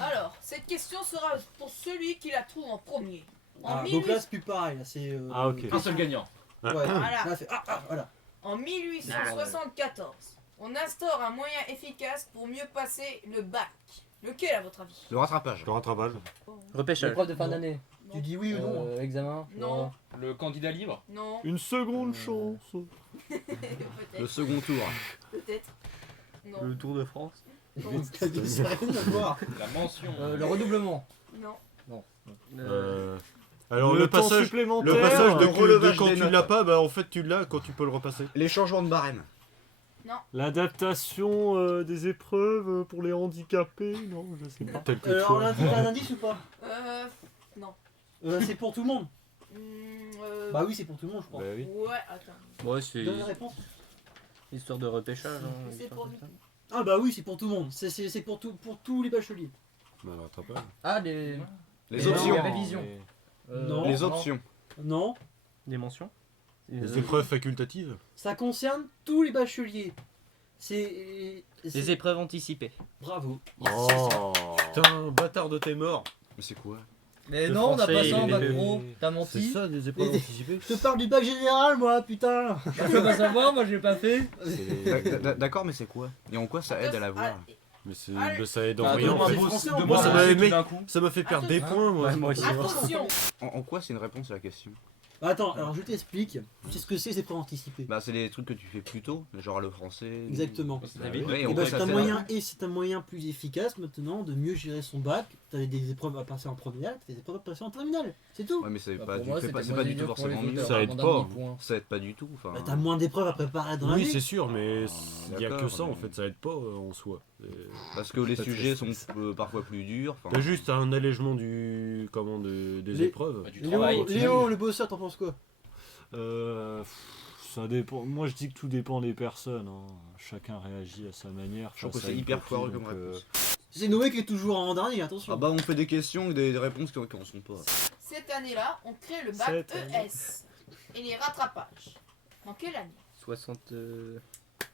Alors, cette question sera pour celui qui la trouve en premier. En, Ah, 18... donc là, c'est plus pareil. Là, c'est. Ah, ok. Un seul gagnant. Ouais. Voilà. Là, c'est- voilà. En 1874, on instaure un moyen efficace pour mieux passer le bac. Lequel à votre avis? Le rattrapage. Le rattrapage. Repêchage. Épreuve de fin d'année. Tu dis oui ou non? Examen. Non. Le candidat libre. Non. Une seconde chance. Le Peut-être. second tour. Peut-être. Non. Le Tour de France. Non. Ça n'a rien à voir. La mention. Le redoublement. Non. Alors, le le temps passage. supplémentaire. Le passage de, Le relevage de quand des tu notes. l'as pas, bah en fait tu l'as quand tu peux le repasser. Les changements de barème. L'adaptation des épreuves pour les handicapés. Non, je sais pas. Tel que Alors, toi. on a un indice ou pas? Non. C'est pour tout le monde. Bah oui, c'est pour tout le monde, je crois. Bah oui. Ouais, attends. Ouais, c'est Donne la réponse. histoire de repêchage. C'est pour lui. Ah bah oui, c'est pour tout le monde. C'est pour tous les bacheliers. Bah, le rattrapage. Ah, les Les Et options. non, révision. Non. Les options. Non, Des mentions. Les épreuves facultatives. ça concerne tous les bacheliers. C'est. Les épreuves anticipées. Bravo. Oh. Putain, bâtard de tes morts. Mais c'est quoi? Mais Le non, on a français, pas ça en il bac est- pro. T'as C'est menti. ça, des épreuves Et- anticipées. Je te parle du bac général, moi, putain. Je peux pas savoir, moi j'ai pas fait. D'accord, mais c'est quoi? Et en quoi ça aide à l'avoir? Mais c'est, Allez. bah, ça aide en Bah, rien. donne-moi En un fait. beau- français, donne-moi on un peut- beau ça truc m'a- d'un coup. Ça m'a fait perdre des points, moi. moi aussi. Attention. En quoi c'est une réponse à la question? Attends, alors je t'explique. Tu sais ce que c'est, ces preuves anticipées. Bah, c'est les trucs que tu fais plus tôt, genre le français. Exactement. C'est Bah vite. oui. Ouais, et Et en bah, quoi c'est ça un sert? moyen c'est un moyen plus efficace maintenant de mieux gérer son bac. T'as des épreuves à passer en première, t'as des épreuves à passer en terminale. C'est tout. Ouais, mais c'est Bah, pas, pour du, moi, c'est pas, c'était c'est moins pas du tout dur pour forcément les mieux. auteurs, Ça aide avant pas. d'un demi-point. Ça aide pas du tout. Enfin, Bah, t'as moins d'épreuves à préparer dans Oui, l'année. c'est sûr, mais il y a que d'accord, ça en mais- fait, ça aide pas en soi. parce que les Ça te sujets fait sont parfois plus durs. enfin, T'as juste un allègement des Les- épreuves. Bah, du Léo, travail. Léo, le bosseur, t'en penses quoi? Ça dépend. Moi, je dis que tout dépend des personnes. hein. Chacun réagit à sa manière. Je trouve que face à c'est une hyper copie, foireux donc, comme réponse. C'est Noé qui est toujours en dernier, attention. Ah bah on fait des questions et des réponses qui en sont pas. Cette année-là, on crée le bac Cette année. ES et les rattrapages. En quelle année? 60.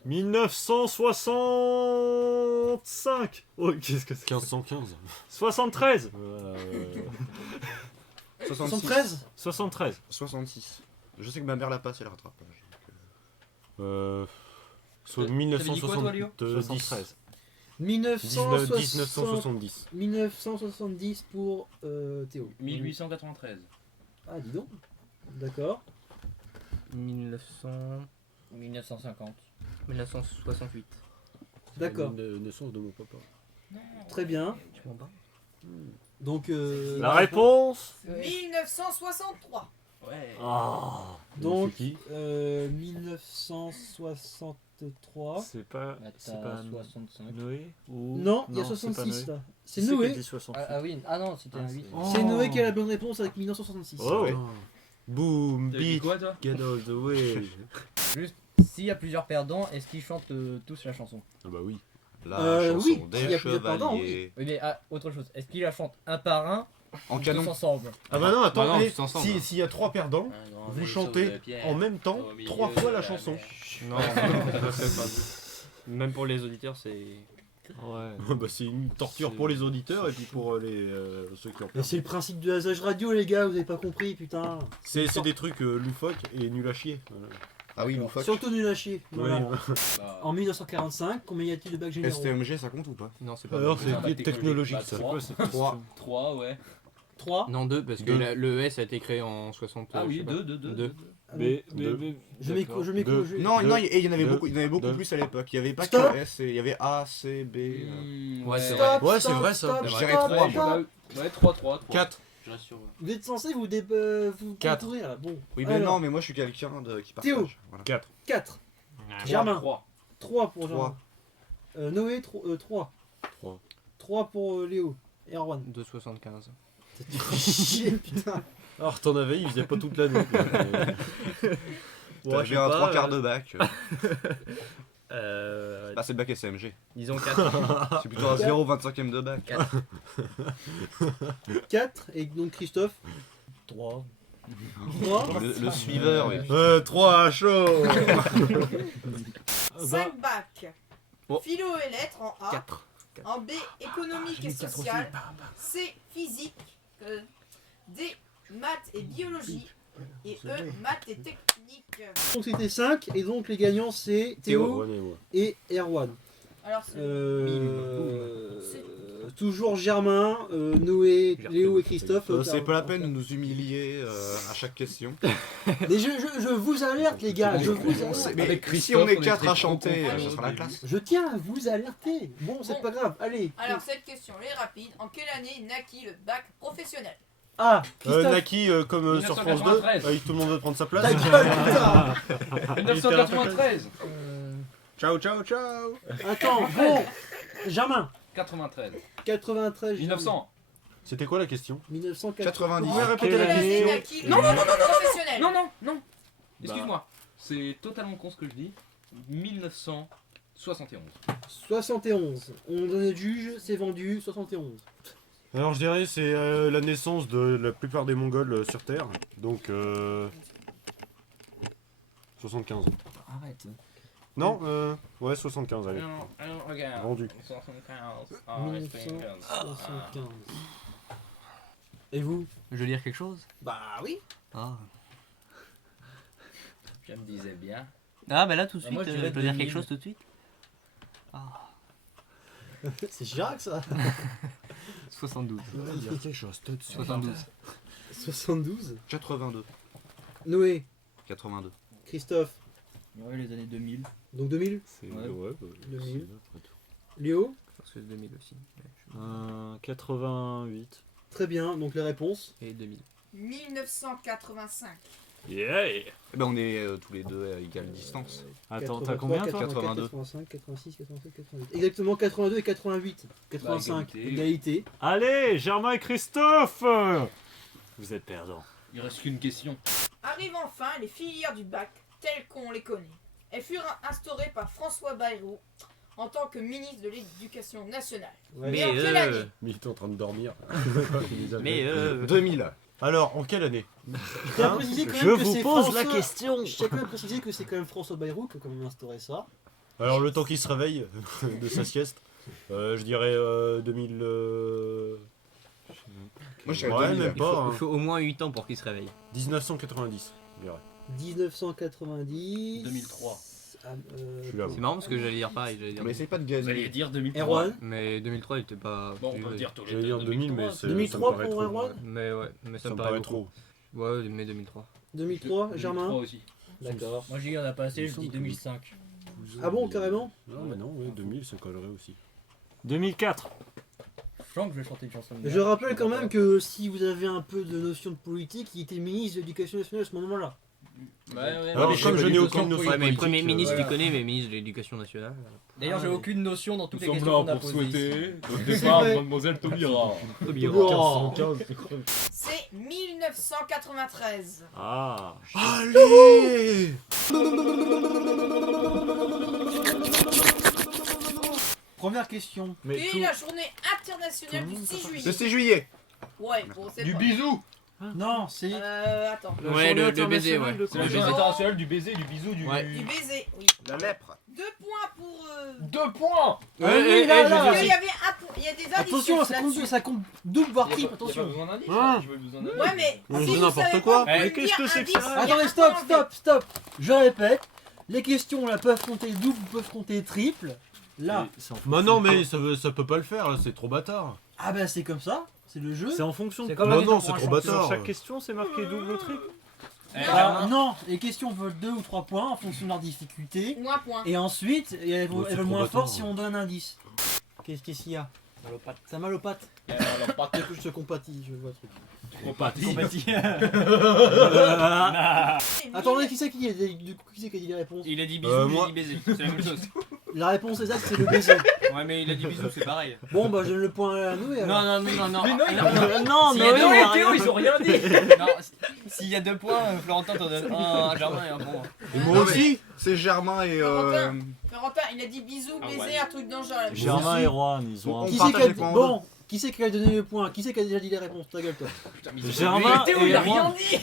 1965. Oh, qu'est-ce que c'est? 1515. 73. 73. 73. 66. Je sais que ma mère l'a pas, c'est le rattrapage. Soit T'avais dit quoi, toi, Léo 73. 1970. 1970 pour Théo. 1893. Ah, dis donc. D'accord. 1950. 1968. D'accord. Naissance de mon papa. Très bien. Tu m'en bats? Donc, La réponse. 1963. Ouais. Ah. Donc, C'est qui 1963. C'est pas. C'est pas 65. Noé ou... Non, il y a c'est pas 66 Noé. là. C'est Qui qui a Noé. dit 68? Oui, ah non, c'était un 8. C'est Noé qui a la bonne réponse avec 1966. Oh. Boom, T'avais dit beat, quoi, toi? get out the way. Juste, s'il y a plusieurs perdants, est-ce qu'ils chantent tous la chanson? Ah bah oui. La chanson oui, des il y a plusieurs perdants, chevaliers. Oui, mais autre chose, est-ce qu'ils la chantent un par un En ou tous canon. ensemble? Ah bah non, attends, Bah non, mais tous ensemble. s'il y a 3 perdants, vous chantez en même temps 3 fois la chanson. Non, même pour les auditeurs, c'est. Ouais. Bah c'est une torture pour les auditeurs et puis pour ceux qui en Mais parlent. c'est le principe de Hasage Radio, les gars, vous avez pas compris, putain. C'est des trucs loufoques et nuls à chier. Voilà. Ah oui, loufoque. Surtout nul à chier. Voilà. Oui. En 1945, combien y a-t-il de bacs généraux? STMG, ça compte ou pas? Non, c'est pas. Alors Ah, bah, c'est technologique ça. Bah, 3. 3, ouais. 3. Non, 2, parce que Deux. le S a été créé en 60. Ah je oui, sais pas. 2. Deux. Mais, Je d'accord. m'écoute. Non, Deux. non, et il y en avait Deux. beaucoup Deux. plus à l'époque. Il y avait pas Stop. que S, il y avait A, C, B. Ouais, c'est Stop, vrai. Ouais, c'est stop, vrai, ça. stop, Je dirais stop, trois, stop. Ouais, 3. 4. Je reste sur. Vous êtes censé vous Quatre. concourir là. Bon. Oui, mais Alors, non, mais moi je suis quelqu'un qui partage. Théo. Voilà. 4. 4. Germain. 3. 3 pour Germain. 3. Noé, 3. 3. 3 pour Léo. Et Erwan. 2,75. Chier, putain. Alors t'en avais, il faisait pas toute l'année. T'as fait un 3 quarts de bac. Euh, Bah c'est le bac SMG. disons 4. C'est plutôt un 0,25ème de bac. 4. Et donc Christophe. 3. 3. Le suiveur, oui. 3 à chaud. 5 bacs. Oh. Philo et lettres en A. 4. En B, économique et social. C, physique. D, maths et biologie. Et E, maths et technique. Donc c'était 5. Et donc les gagnants c'est Théo et Erwan. Alors, c'est Toujours Germain, Noé, Léo et Christophe. C'est pas la peine de nous humilier à chaque question. Mais je vous alerte les gars, je vous alerte. Mais Avec si Christophe, on est on est 4 très à chanter, pro-con. ça sera la classe. Je tiens à vous alerter. Bon, c'est Bon. pas grave, allez. Alors, cette question est rapide. En quelle année naquit le bac professionnel? Ah, Christophe. Naki comme sur France 2, 1993. tout le monde veut prendre sa place. Ta gueule, putain. 1993. Ciao, ciao, ciao. Attends, bon. Germain. 93. 93. 1900. C'était quoi la question 1990. 90. Ouais, répétez Quelle la année question. naquit le bac professionnel? Non. Excuse-moi. C'est totalement con ce que je dis. 1971. 71. On donne le juge, c'est vendu, 71. Alors je dirais c'est la naissance de la plupart des Mongols sur Terre, donc 75. Arrête. Non, ouais 75, allez. Alors, regarde. Vendu. 75. 1975. Et vous? Je veux dire quelque chose? Bah oui. Ah. Je me disais bien. Ah, bah là tout de Ah, suite, moi, je je dirais peux dire 2000. quelque chose tout de suite? C'est Chirac ça. 72. Il y a quelque chose tout de suite. 72. 72. 82. Noé, 82. Christophe, Ouais, les années 2000. donc 2000. Ouais, 2000. Léo, Parce que 2000 aussi. 88. très bien, donc les réponses. Et 2000. 1985. Yeah. Eh ben on est tous les deux à égale distance. Attends, 83, t'as combien toi 82. 85, 86, 87, 88. Exactement 82 et 88. 85, égalité. égalité. Allez, Germain et Christophe. Vous êtes perdants. Il reste qu'une question. Arrivent enfin les filières du bac telles qu'on les connaît. Elles furent instaurées par François Bayrou en tant que ministre de l'Éducation nationale. Ouais. Mais en quelle année? Mais il était en train de dormir. 2000. Alors, en quelle année Je tiens à préciser quand même Je que vous c'est pose la François- question. Je tiens quand même à préciser que c'est quand même François Bayrou qui a quand même instauré ça. Alors le temps qu'il se réveille de sa sieste, je dirais 2000... Moi, je Ouais, même il pas. faut, hein. il faut au moins 8 ans pour qu'il se réveille. 1990, je dirais. 1990. 2003. Je suis là. C'est marrant parce que j'allais dire pareil. J'allais dire... Mais essaye pas de Vous gagner. alliez dire 2003. Erwan. Mais 2003 il était pas. Bon, on peut dire tous les J'allais deux dire 2000, mais c'est- 2003 ça me paraît pour trop. Erwan. Mais ouais, mais Ça me paraît trop. Ouais, mais 2003. 2003, Germain. aussi. D'accord. Moi, j'y en a pas assez, je dis 2005. Ah bon, carrément? Non, mais non, ouais, 2000, ça collerait aussi. 2004. Je sens que je vais chanter une chanson de Je rappelle quand même que si vous avez un peu de notion de politique, il était ministre de l'Éducation nationale à ce moment-là. Alors, mais comme j'ai je pas n'ai du aucune tout notion Ouais, mais politique, Premier ministre, voilà. tu connais, mais ministre de l'Éducation nationale. D'ailleurs, j'ai aucune notion dans toutes les Nous questions sommes qu'on là a pour posées ici. souhaiter au C'est départ vrai. Mademoiselle Taubira. Oh. C'est 1993. Ah. Allez Première question. Mais Et tout... la journée internationale du 6 juillet. Le 6 juillet. Ouais, bon, c'est Du pas. bisou. Non, c'est. Attends. La Ouais, journée le baiser, ouais. internationale de C'est quoi la Le journée baiser. internationale du baiser, du bisou, du... Ouais. Du baiser, oui. La lèpre. 2 points pour. 2 points. Ah oui, là, là. Parce qu'il y avait un point. Il y a des indices. Attention, ça compte double voire triple, Y a pas attention. besoin d'indice, Ah. je veux besoin d'indice. Ouais, mais. On si dit vous n'importe savez quoi. pas, vous Mais pouvez qu'est-ce dire que c'est que indice, ça il y a Attendez, un stop, point, en stop, stop. Je répète, les questions là peuvent compter double, peuvent compter triple. Là, Bah non, mais ça peut pas le faire, là, c'est trop bâtard. ah ben c'est comme ça, c'est le jeu. C'est en fonction de C'est quoi comme Bah la non, question c'est pour un trop champion. Sur bâtard. chaque question, c'est marqué double ou triple. Alors, non, les questions veulent 2 ou 3 points en fonction de leur difficulté. Ou un point. Et ensuite, elles Oh, c'est veulent trop moins fort bâtard. si on donne un indice. Qu'est-ce qu'il y a? Ça mal aux pattes. Alors, pas Peut-être que je te compatis, je vois le truc. compatis. Attendez, qui c'est qui a dit les réponses? Il a dit bisous, moi. j'ai dit baiser. C'est la même chose. La réponse exacte c'est le baiser. Ouais, mais il a dit bisous, c'est pareil. Bon bah je donne le point à nous et alors. Non. Mais non, il a rien. Non, S'il y a mais deux non, et il Théo, a ils rien. ont rien dit. Non, s'il y a 2 points, Florentin t'en donne un à Germain et un point. Et moi aussi. C'est Germain et. Florentin, il a dit bisous, Ah baiser, ouais. un truc dans le genre. là. Germain et Juan, ils ont un Qui On c'est partage qui les points a en bon, qui c'est qui a donné le point? Qui c'est qui a déjà dit les réponses? Ta gueule toi. Germain Théo, et il a rien Juan. dit.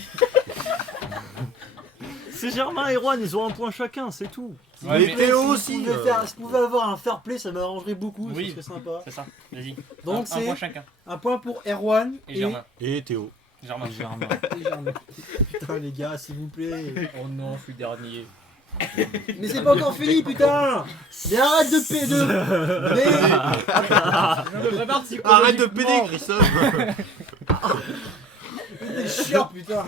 C'est Germain et Juan, ils ont un point chacun, c'est tout. Ouais, Mais mais- Théo Si vous aussi. pouvez avoir un fair play, ça m'arrangerait beaucoup, Oui. ce serait sympa. C'est ça, vas-y. Donc un c'est point chacun. un point pour Erwan Et Germain. Et Théo. Germain. Germain. et Germain. Putain les gars, s'il vous plaît. Oh non, je suis dernier. Mais c'est pas encore fini, putain. Mais arrête de péder. Je me prépare Arrête de péder, Grissom. Mais chiant, putain.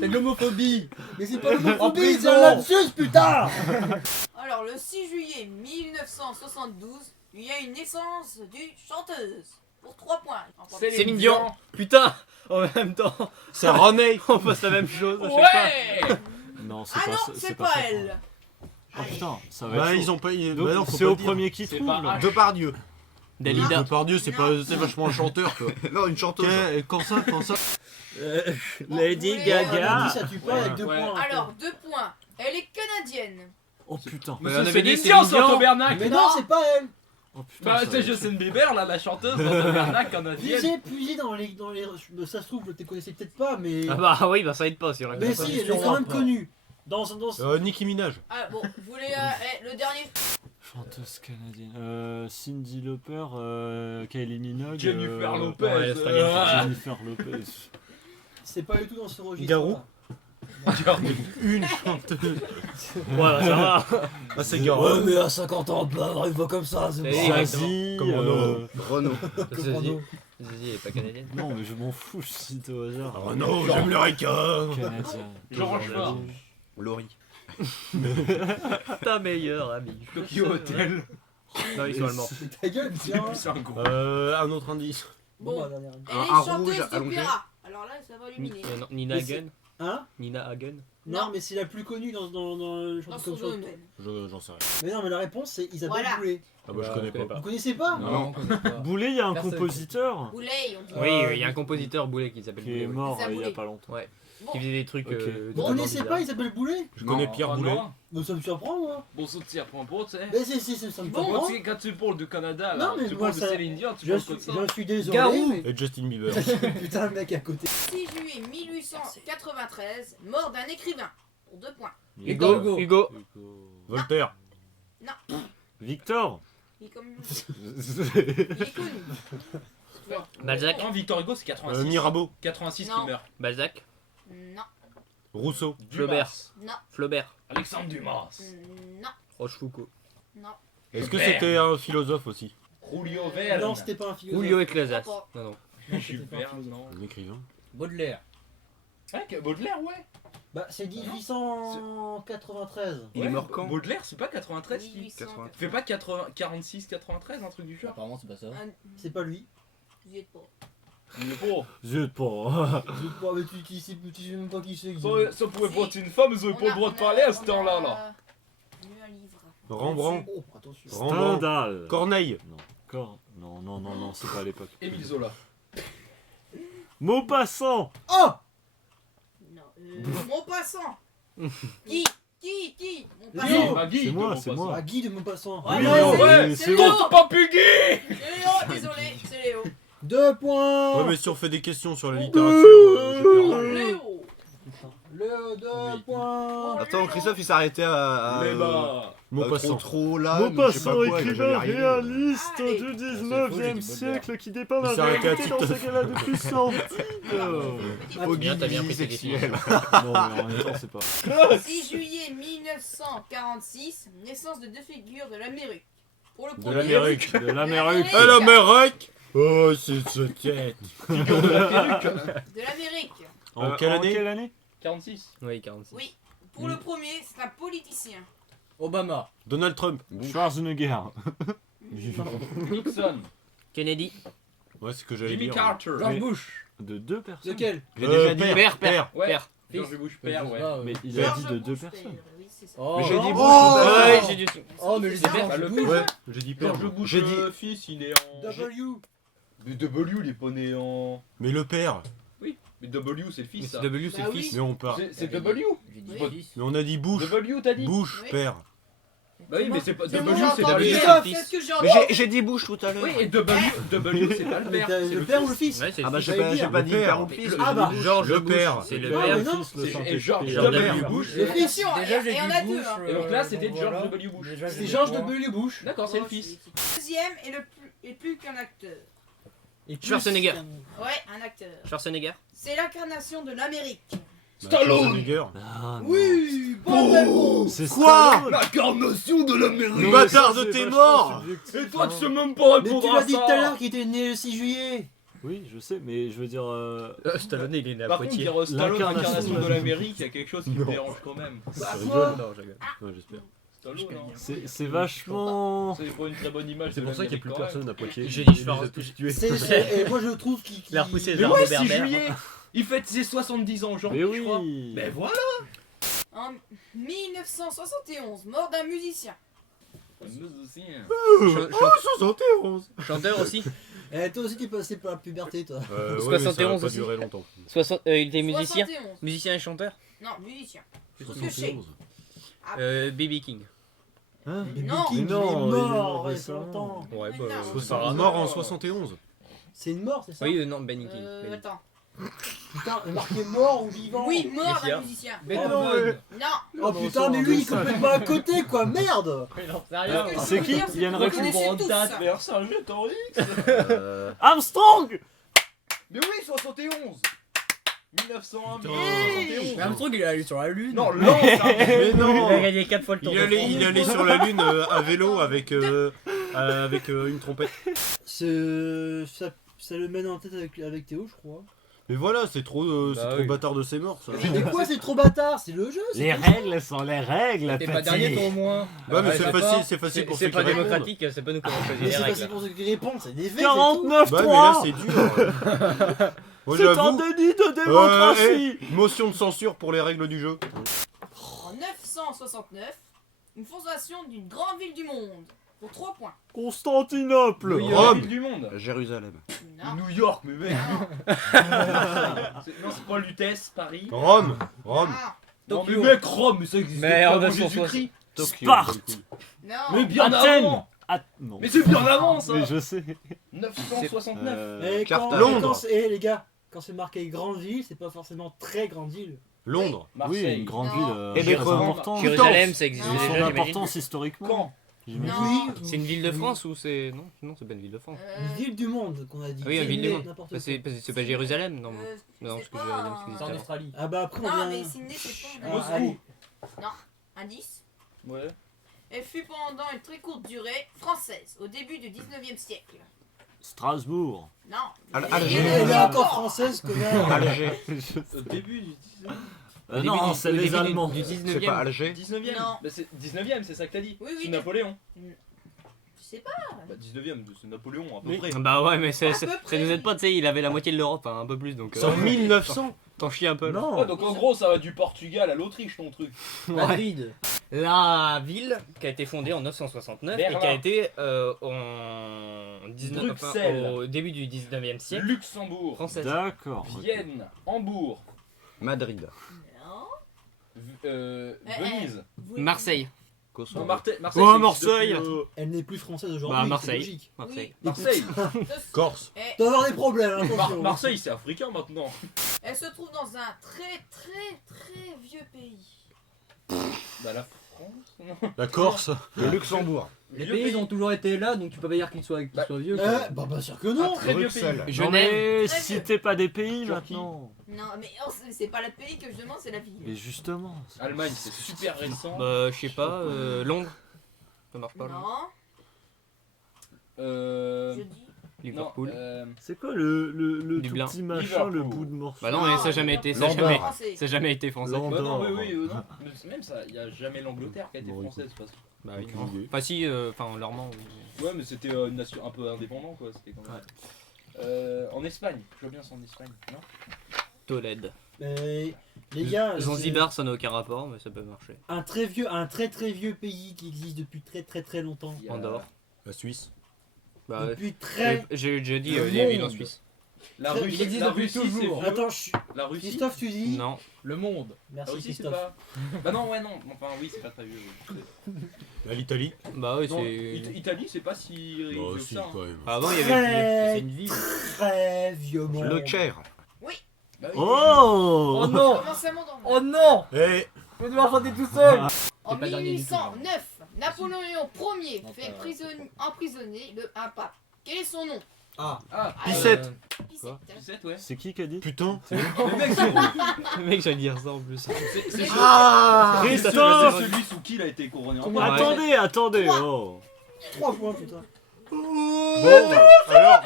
C'est de l'homophobie. Mais c'est pas En l'homophobie, prison. c'est un lapsus, putain. Alors, le 6 juillet 1972, il y a une naissance d'une chanteuse. Pour 3 points. Enfin, Céline Dion. Putain, en même temps, C'est René. on passe la même chose à chaque Ouais. Non, c'est Ah pas non, ça- c'est pas ça. elle. Oh putain, ça va Bah être ils chaud. ont pas. Donc, Bah non, faut c'est pas au le dire. premier qui C'est trouve. pas là. Depardieu. Dalida. Depardieu, c'est vachement un chanteur quoi. Non, une chanteuse. Quand ça Bon, Lady vous Gaga. voulez, On a dit ça tue pas Ouais. avec 2 Ouais. points. Alors, 2 points. Elle est canadienne. Oh putain. Mais on Monsieur avait dit Céline Dion Céline sur Dion. Tabernacle. Mais non, c'est pas elle. Oh putain. Bah ça c'est va être chaud. Justin Bieber là, la chanteuse sur Tabernacle canadienne. Puisez dans les. Ça se trouve, vous ne connaissez peut-être pas, mais. Ah bah oui, bah ça aide pas si on Mais si, elle est quand même connue. Dans. Nicki Minaj. Ah bon, vous voulez le dernier. Chanteuse canadienne. Cindy Lauper, Kylie Minogue. Jennifer ouais, Lopez. Jennifer Lopez. C'est pas du tout dans ce registre. Garou. Une chanteuse. Voilà, ça va. Ah c'est Garou. mais à 50 ans, on peut avoir une voix comme ça, c'est Eh, bon. Zazie. Comme Renaud. Renaud. Zazie, elle est pas canadienne. Non, mais je m'en fous, je cite au hasard. Renaud, j'aime le requin. Canadien. George Ford. Laurie. Ta meilleure amie. Tokyo Hotel. Non, ils sont allemands. Ta gueule, tiens. C'est un gros. Un autre indice. Bon, bah, dernière. elle est un chanteuse rouge allongé. d'opéra. Alors là, ça va illuminer. Non, Nina Mais c'est- Hagen. Hein? Nina Hagen. Non, mais c'est la plus connue dans le Dans chanteur son comme chanteur. domaine. J'en sais rien. Mais non, mais la réponse c'est Isabelle Voilà. Boulay. Ah bah je connais pas. Vous connaissez pas? Non, on connaît pas. Boulet, il y a un Personne. compositeur Boulay, on dit. Oui, il y a un compositeur boulet qui s'appelle qui Boulet. est mort Ça il y a Boulet. pas longtemps. Bon, Qui faisait des trucs. Ok. Vous connaissez pas Isabelle Boulay? Je connais Non, Pierre ah Boulet. non. Donc ça me surprend moi. Bon, ça tire point pour, tu sais. Mais ça me Bon, surprend. Quand tu parles du Canada, Non, là, mais tu moi, parles de ça- Céline Dion, tu Je parles suis, que de ça. je suis désolé. Garou. mais- Et Justin Bieber. Putain, le mec à côté. 6 juillet 1893, mort d'un écrivain. Pour 2 points. Hugo. Hugo. Voltaire. Victor. Il est comme. Il est connu. Balzac. Non, Victor Hugo, c'est 86. Mirabeau. 86 Non. qui meurt. Balzac. Non, Rousseau. Flaubert. non, Flaubert. Alexandre Dumas. non, Rochefoucauld. non. Est-ce que c'était un philosophe aussi? Julio Verne. Non, c'était pas un philosophe. Julio Ecclesias. Pas. Non, non. Jules Verne, non. Un écrivain. Baudelaire. Ouais, Baudelaire, ouais. Bah, c'est 1893. Il est Ouais, mort quand? Baudelaire, c'est pas 93 qui. 1800. Fait pas 46, 93, un truc du genre. Apparemment, c'est pas ça. C'est pas lui. Vous y êtes pas. Il est beau. Zut pas. Je sais pas, mais tu sais même pas qui c'est. Ça pouvait pas être une femme, ils avaient pas le droit de parler à ce temps-là. Là. Mieux un livre. Rembrandt. Oh, attention. Rembrandt. Stendhal. Corneille. Non, c'est pas à l'époque. Émile Zola. Maupassant. Oh Non, Maupassant. Qui Léo. Maupassant. Maggie, C'est moi, de c'est Maupassant. moi. Ah, Guy de Maupassant. Ouais, Oui, ouais, non, c'est ouais, Léo, c'est c'est bon. Léo. T'as pas pu Guy. C'est Léo, désolé, c'est Léo. 2 points. Ouais, mais si on fait des questions sur la littérature, je perds. Léo. Le 2 points. Attends, Christophe il s'est arrêté à Mais bah. Maupassant. trop là. je sais pas Maupassant, quoi, il va jamais écrivain arriver. réaliste Allez. du C'est faux, 19e j'ai dit siècle qui dépeint la Il s'est arrêté à réalité dans Tite. ce qu'elle a de plus sordide. Au Bien, t'as bien pris tes sexuel. Non, mais en même temps, c'est pas. 6 juillet 1946, naissance de deux figures de l'Amérique. Pour le De premier. l'Amérique. De l'Amérique. Ah, l'Amérique. Oh, c'est ce tête. De l'Amérique. En quelle année? 46. Oui, 46. Oui. Pour le premier, c'est un politicien. Obama. Donald Trump. Schwarzenegger. Nixon. Kennedy. Ouais, c'est ce que j'allais Jimmy dire. Carter. George Bush. De deux personnes. Lequel? J'ai déjà dit. Père. Ouais. Père. George Bush père, ouais. Mais il a George dit de deux Bush personnes. père, oui, c'est ça. Oh, Mais j'ai dit Oh, Bush. ouais, j'ai dit. Oh, mais je C'est dis ça. pas. Bah, le Bush. Ouais, j'ai dit père. George Bush, J'ai dit. fils, il est en. W. Mais W, il est pas né en. Mais le père. Mais W, c'est le Mais fils, c'est ça. W, c'est Bah le oui. fils. Mais on part. C'est W. J'ai dit Oui. 10. Mais on a dit Bush. W, t'as dit. Bush, Oui. père. Bah oui, mais c'est pas. C'est W, bon, j'ai c'est entendu. W. c'est Christophe, le fils. c'est ce que j'ai Mais entendu. j'ai dit Bush tout à l'heure. Oui, et W, c'est pas le Mais père. t'as C'est le père ou le fils? Ouais, c'est Ah le bah fils. j'ai pas dit Le père ou père. fils. Ah bah. George Le Bush, père. c'est le Ah, père. mais non. Et George George W. W. Bush. Le fils. Attention, Déjà, j'ai et dit on a Bush. deux. hein. Et donc là, c'était voilà. George W. Bush. Déjà, j'ai C'est des George points. W. Bush. D'accord, c'est le fils. Deuxième est plus qu'un acteur. Et plus Schwarzenegger. Ouais, un acteur. Schwarzenegger. C'est l'incarnation de l'Amérique. Stallone. Schwarzenegger. Ah, non. Oui, bonne réponse. C'est Quoi Stallone. L'incarnation de l'Amérique. Le bâtard de tes morts. Et toi, tu sais même pas Mais répondre tu à l'as dit tout à ça. l'heure qu'il était né le 6 juillet. Oui, je sais, mais je veux dire. Stallone, il est né à Par contre, Poitiers. dire Stallone, L'incarnation l'incarnation de de l'Amérique, il y a quelque chose qui me dérange quand même. Bah, Ça quoi? rigole. Non, je rigole. Ouais, j'espère. Stallone, hein. C'est vachement. C'est pas une très bonne image. C'est de pour ça qu'il n'y a l'Amérique, plus quand même. personne à Poitiers. J'ai dit Il les a Schwarzenegger. tous tués. Et moi je trouve qu'il. Il a repoussé les Mais armes ouais, de 6 Berbère. juillet. Il fête ses 70 ans Mais aujourd'hui, je crois. oui. Mais voilà. En 1971, mort d'un musicien. Oh, 71. Chanteur aussi. Eh, toi aussi t'es passé par la puberté toi. Ouais, mais 71 ça va pas aussi. durer longtemps. Il était musicien. 71. Musicien et chanteur. Non, musicien. 71. B.B. King. Hein? Non. King, Mais non, il est il est mort mort il y a récemment. longtemps. Ouais, Mais non. c'est pas grave. Mort en 71. C'est une mort, c'est ça? Oui, non, Benny King. Benny. Attends. Putain, marqué mort ou vivant? Oui, mort Musicien. d'un musicien. Beethoven. Non. Oh putain, mais lui il est complètement à côté quoi, merde! Parce que C'est je veux qui? dire, Il y a une vous réponse. connaissez tous ça. D'ailleurs, c'est un jeu, t'en ris. Armstrong. Mais oui, 71. 1901, Putain. 1971. Mais Armstrong, il est allé sur la lune. Non, lance. Mais non. Il a gagné 4 fois le tour Il de allait, France. il allait sur la lune à vélo avec une trompette. Ça le mène en tête avec Théo, je crois. Mais voilà, c'est trop, Bah c'est trop oui. bâtard de ses morts ça. Mais quoi, c'est trop bâtard, c'est le jeu, c'est Les comme ça. règles sont les règles. T'es pas dernier toi au moins. Ouais, mais Ouais, c'est c'est facile, pas- c'est facile pour ceux C'est qui pas répondent. démocratique, c'est pas nous qui avons choisi Mais les c'est règles. facile pour ceux qui répondent, c'est des faits. 49 Ouais, mais là points. c'est dur. Moi C'est un j'avoue. déni de démocratie. Motion de censure pour les règles du jeu. En 969, une fondation d'une grande ville du monde. Pour 3 points. Constantinople. Oui, Rome. la ville du monde. Jérusalem. Non. New York, mais mec. Non. Non, c'est pas Lutèce, Paris. Rome. Rome. Non, mais Tokyo. mec, Rome, mais ça existe Mais pas en avant 960. Jésus-Christ. Sparte. Non. Mais bien Athènes. avant. Ah, non. Mais c'est bien avant ça. Mais je sais. 969. Et quand, Londres. les gars, quand c'est marqué grande ville, c'est pas forcément très grande ville. Londres. Oui, une grande Non. ville Et très Bécreux. importante. Jérusalem, ça existe Ils déjà, sont j'imagine. d'importance historiquement. Quand Non. C'est une ville de France ou c'est. Non, non, c'est pas une ville de France. Une ville du monde qu'on a dit. Ah oui, une ville du monde. N'importe Bah, quoi. c'est pas Jérusalem, non. Non, c'est parce que pas Jérusalem, un- c'est C'est en Israël. Australie. Ah bah après on Non, vient. mais Sydney, c'est pas. Ah, allez. Indice. Ouais. Elle fut pendant une très courte durée française, au début du 19e siècle. Strasbourg. Non. Alger. Elle est encore française, connard. Alger. Au début du Au Non, début c'est au les début Allemands. Du C'est 19e. pas Alger. 19e. Non. Bah, c'est 19e, c'est ça que t'as dit. Oui, oui, Sous mais- Napoléon. Je sais pas. Bah 19e, c'est Napoléon à peu Oui. près. Bah ouais, mais À peu ça près. nous aide pas, tu sais, il avait la moitié de l'Europe, hein, un peu plus donc. C'est en 1900. T'en chies un peu. là. Non. Ouais, donc en gros, ça va du Portugal à l'Autriche ton truc. Madrid. La ville qui a été fondée en 969 Berlin. et qui a été Bruxelles. au début du 19e siècle Luxembourg, française. D'accord. Vienne, Hambourg, Madrid. Non. Venise. Marseille. Non, Kosovo. Marseille. Oh, ça existe Marseille. depuis, Elle n'est plus française aujourd'hui. Bah, c'est Marseille. logique. Marseille. Marseille. Corse. Eh, Doit avoir des problèmes, attention. Marseille, c'est africain maintenant. elle se trouve dans un très très très vieux pays. Bah la France, non. La Corse. Le Luxembourg. Les Vieux pays, pays. ils ont toujours été là, donc tu peux pas dire qu'ils soient vieux. quoi. Bah bien sûr que non. Très vieux pays. Bruxelles. Non Genève. mais Très citez pas des pays Turquie. maintenant. Non, mais oh, c'est pas le pays que je demande, c'est la ville. Mais justement. Allemagne, c'est super récent. Bah, je sais pas, Londres. Ça marche pas, Londres. Non, Euh... je dis. Liverpool. Non, C'est quoi le tout Dublin. petit machin, Liverpool. le bout de morceau? Bah non, mais ça a jamais été, ça a Landor. jamais, Français. ça a jamais été français. Landor. Bah non, oui, non. Mais c'est même ça, il y a jamais l'Angleterre qui a été Bon, française. Parce... Bah oui. Aucune idée. Enfin si, enfin Normand. Oui. Ouais, mais c'était une nation un peu indépendant quoi. C'était quand même. En Espagne, je vois bien c'est en Espagne, non? Tolède. Mais les gars, Zanzibar, ça n'a aucun rapport, mais ça peut marcher. c'est un très très vieux pays qui existe depuis très très très longtemps. Il y a- Andorre. La Suisse. Bah ouais. Depuis très. J'ai déjà dit Le des villes en monde. Suisse. La Il Russie, existe la depuis Russie, c'est toujours. vieux. Attends, La Russie. Christophe, tu dis. Non. Le monde. La Merci Russie, c'est Christophe. pas. Bah non, ouais, non. Enfin, oui, c'est pas très vieux. oui. L'Italie. Bah oui, Non, c'est. Italie, c'est pas si vieux Bah que si, ça. hein. quand même. Avant, il y avait. Très, C'est une ville. très vieux monde. Le Caire. Bah oui. Oh, Oh non. Commence à m'endormir. Oh non. Eh, Je vais devoir chanter tout seul. En pas dernier du tout, 1809, Napoléon Ier Non, fait pas- emprisonner un pape. Quel est son nom? Ah, Picette. Picette. Picette, ouais. c'est qui a dit? putain. Le mec, Le mec, j'allais dire ça en plus. c'est Ah Christophe. celui sous qui il a été couronné en Comment- pape. Attendez, Trois. oh. 3 points, putain. Bon, alors.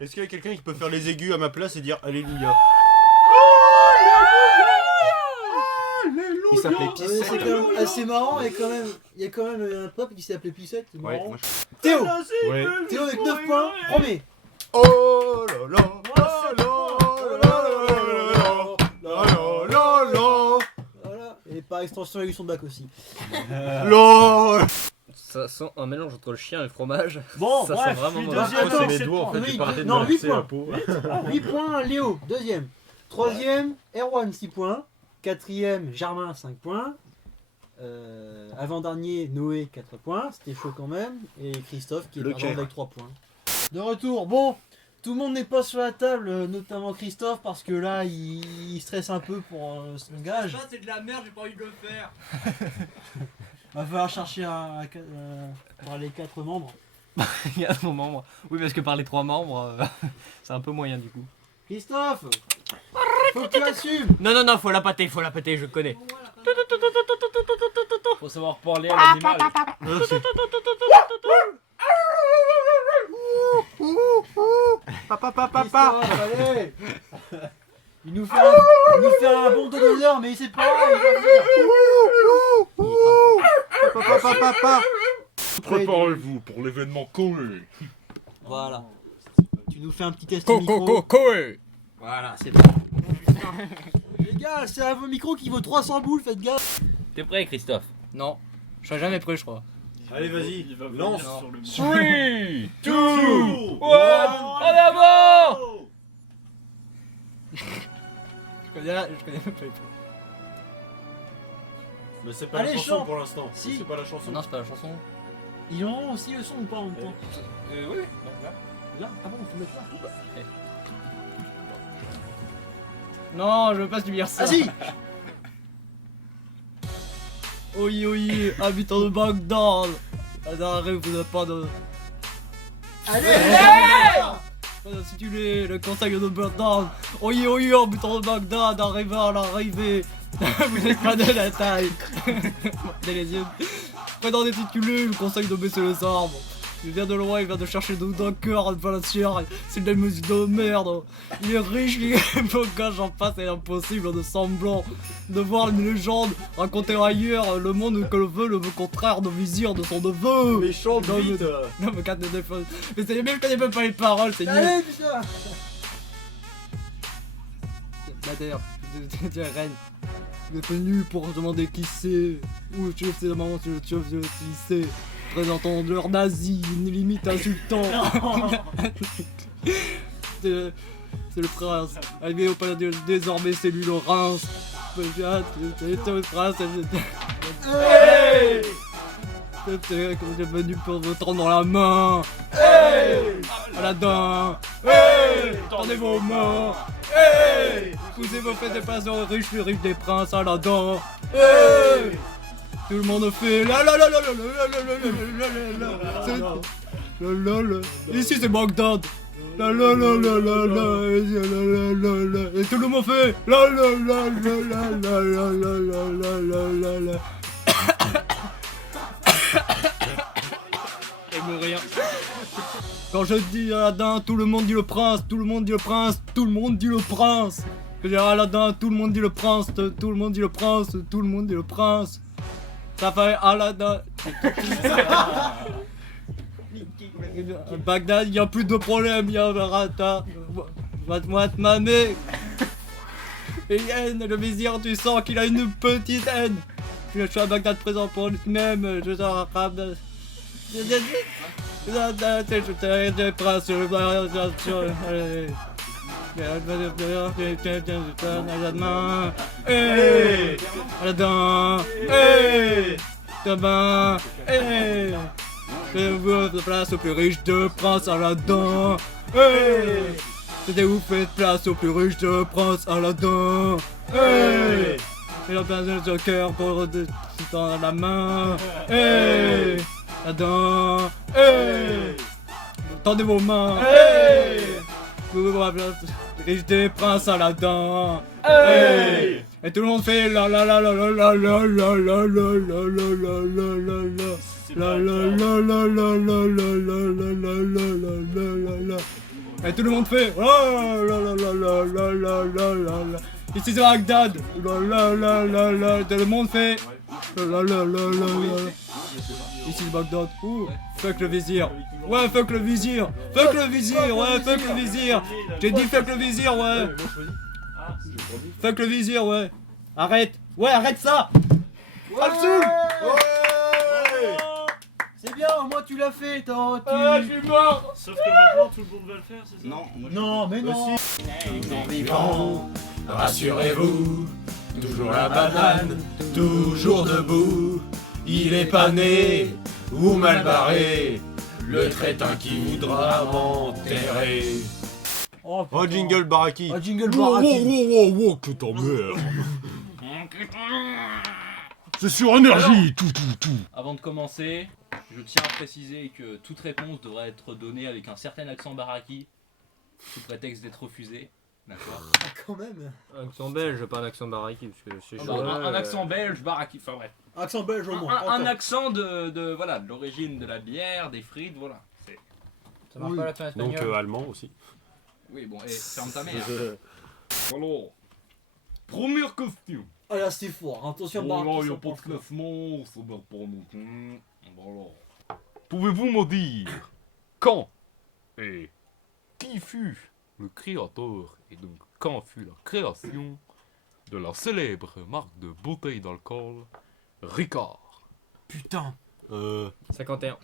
Est-ce qu'il y a quelqu'un qui peut faire les aigus à ma place et dire Alléluia? Il s'appelait C'est Picette. quand même assez marrant et quand même, il y a quand même un peuple qui s'appelait Picette. C'est Ouais, marrant. moi, Théo, Ouais. Théo avec 9 points, premier. Oh là là, oh là là, là là là, Voilà. Et par extension, il y a eu son bac aussi. là. Ça sent un mélange entre le chien et le fromage. Bon, Ça bref, sent vraiment puis mauvais. deuxième Attends, avec les sept doigts, en points. fait, Oui, tu arrêter de non, me 8 laisser la points. peau. 8 points, Léo, deuxième. Troisième, Erwan, 6 points. Quatrième, Germain, 5 points. Avant-dernier, Noé, 4 points. C'était chaud quand même. Et Christophe qui est Le perdant Caire. avec 3 points. De retour, bon, tout le monde n'est pas sur la table, notamment Christophe, parce que là, il stresse un peu pour son gage. c'est de la merde, j'ai pas envie de le faire. Va falloir chercher pour les 4 membres. Il y a mon membre. Oui, parce que par les 3 membres, c'est un peu moyen du coup. Christophe, faut que tu assumes. Non, faut la pâter, je connais. Faut savoir parler à l'animal. Christophe, allez. Il nous fait un bon d'honneur, mais il sait pas. Il va venir. Préparez-vous pour l'événement Koé. Voilà. Tu nous fais un petit test micro. Voilà, c'est bon. Les gars, c'est un micro qui vaut 300 boules, faites gaffe. T'es prêt, Christophe? Non. Je serai jamais prêt, je crois. Allez, vas-y, lance. 3, 2, 1. En avant! Je connais même pas les trucs. Mais c'est pas Allez, la chanson chante. pour l'instant. Si. C'est pas la chanson. Non, c'est pas la chanson. Ils ont aussi le son ou pas en même temps? oui, Là, ah bon, faut mettre là. Non, je veux pas subir ça. Vas-y. Oye, habitant de Bagdad. Arrive, vous n'avez pas de... Si tu l'es, le conseil de Bagdad. Oyez, en butant de Bagdad, arrivé à l'arrivée. Vous n'êtes pas de la taille. Des les yeux. Prénom intitulé, le conseil de baisser les armes. Il vient de loin, il vient de chercher d'un cœur, de la chair. C'est de la musique de merde. Il est riche, il est beau gars, j'en passe, c'est impossible de semblant de voir une légende raconter ailleurs le monde que le contraire de vizir de son neveu. Méchant Non, vite. Non, mais 4 de fois. Mais c'est même, je connais même pas les paroles, c'est nul. Allez, putain. D'ailleurs, tu es reine. Il est venu pour demander qui c'est. Ou je sais maman, je sais. Présentant leur nazi, une limite insultant. C'est le prince. Arrivé au palais désormais, c'est lui le Reims. C'est le prince. Hey. J'ai venu pour vous tendre dans la main. Hey. Aladdin. Hey. Tendez vos mains. Hey. Poussez vos fêtes des passions riches, les riches des princes, Aladdin. Hey. Tout le monde fait la la la la la la la la la. Ici c'est Bagdad. La la la la la la. Et tout le monde fait la la la la la la la la la. Et mourir. Quand je dis Aladdin, tout le monde dit le prince, tout le monde dit le prince, tout le monde dit le prince. Je dis Aladdin, tout le monde dit le prince, tout le monde dit le prince, tout le monde dit le prince. Ça fait Aladdin. Bagdad, il n'y a plus de problème, il y a un rata. What, mamé. Et haine, le vizir, tu sens qu'il a une petite haine. Je suis à Bagdad présent pour lui-même, je suis arabe. Des princes, hey, Aladdin, hey, demain, hey, faites place au plus riche de prince Aladdin, hey, c'était vous faites place au plus riche de prince Aladdin, hey, il a besoin de cœur pour tendre la main, hey, Aladdin, hey, tendez vos mains, hey. Riche des princes Aladdin. Hey. Et tout le monde fait la la la la la la la la la la la la la la. Et tout le monde fait la la la la la la la la la. Ici c'est Bagdad. La la la la la. Tout le monde fait la la la la la. Ici c'est Bagdad. Fuck le vizir. Ouais, fuck le vizir. Fuck le vizir. Ouais, fuck le vizir. J'ai dit fuck le vizir, ouais. Fuck le vizir, ouais. Arrête. Ouais, arrête ça. Absoul. C'est bien, au moins tu l'as fait, toi. Ah, je suis mort. Sauf que maintenant tout le monde va le faire, c'est ça? Non, Non, mais non. Vivant, rassurez-vous, toujours la banane, toujours debout. Il est pas né ou mal barré, le crétin qui voudra m'enterrer. Oh, jingle Baraki. Ah, jingle Wow, Baraki. wow, que t'emmerdes. C'est sur énergie, tout. Avant de commencer, je tiens à préciser que toute réponse devra être donnée avec un certain accent baraki, sous prétexte d'être refusé. D'accord. Ah, quand même. Un accent belge, pas un accent baraki, parce que c'est chaud. Un accent belge, baraki, enfin bref. Accent belge au moins. Un accent de voilà, de l'origine de la bière, des frites, voilà. Ça marche pas l'accent espagnol. Donc allemand aussi. Oui, bon, et ferme ta mère. Alors, première question. Ah là, c'était fort. Attention, Bon, Baraki. là, il n'y a pas de classement, ça va pas non plus. Bon, alors. Pouvez-vous me dire quand et qui fut le créateur et donc quand fut la création de la célèbre marque de bouteilles d'alcool Ricard? Putain. 51.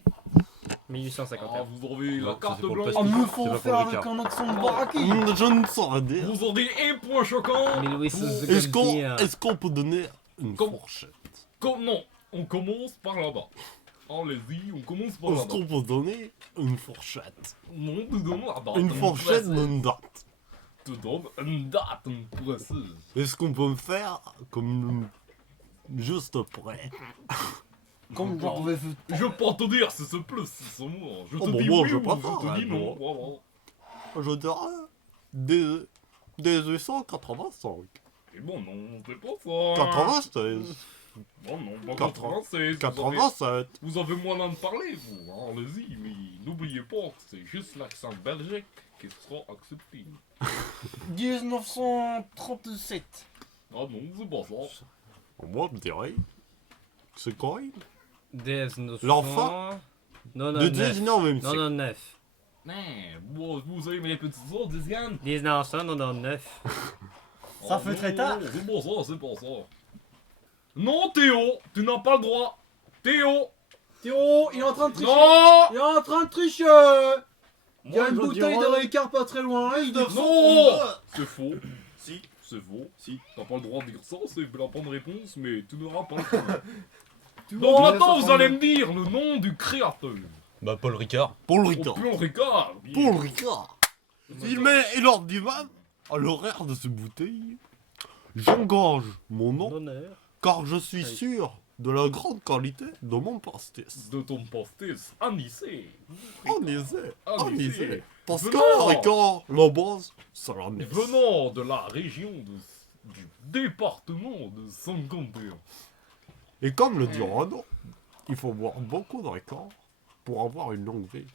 1851. Ah, vous avez la Non, carte ça, c'est pour le blanche. Oh, plastique. me C'est font pas faire pour avec Ricard. un accent de Baraki. Je ne saurais dire. Vous avez un point choquant. Est-ce qu'on peut donner une Comme- fourchette? Non, on commence par là-bas. Allez-y, on commence par Est-ce là-bas. qu'on peut donner une fourchette? Non, tu donnes la date. Une fourchette d'une date. Tu donnes une date précise. Est-ce qu'on peut me faire comme juste près? Comme j'en pouvais. Je peux te dire si c'est plus, si c'est moins. Je te Oh, bon, dis bon, oui je ou préfère, je te dis hein, non. bon. Voilà. Je dirais des 1885. Et bon, non, c'est pas ça. 96. Bon, non, pas 96. 87. Vous avez moyen de parler, vous. Hein, allez-y, mais n'oubliez pas que c'est juste l'accent belgique qui sera accepté. 1937. Ah non, c'est pas ça. Moi, je dirais. C'est quoi? 1900... L'enfant Non, de 19e siècle. 99. Mais, bon, vous avez les petits os, des gants. 1999. Ça fait très tard. Non, c'est pas ça, c'est pas ça. Non, Théo, tu n'as pas le droit. Théo. Théo, il est en train de tricher. Non. Il est en train de tricher. Il y a une bouteille de Ricard pas très loin. Il dit Non. C'est faux. Si. C'est faux. Si. T'as pas le droit de dire ça, c'est la bonne réponse, mais tu n'auras pas le droit. Tu Donc vois, maintenant, vous 1932. allez me dire le nom du créateur. Bah, Paul Ricard. Paul Oh, Ricard. Paul Ricard. bien. Paul Ricard. Il met lors du même, à l'horaire de ce bouteille, j'engage mon nom, L'honneur. car je suis sûr de la grande qualité de mon pastis. De ton pastis anisé. En effet, en Anisé. effet. Parce que Venant. Ricard, la base, c'est la messe. Venant de la région du département de Santander. Et comme le dit Renaud, il faut boire beaucoup de Ricard pour avoir une longue vie.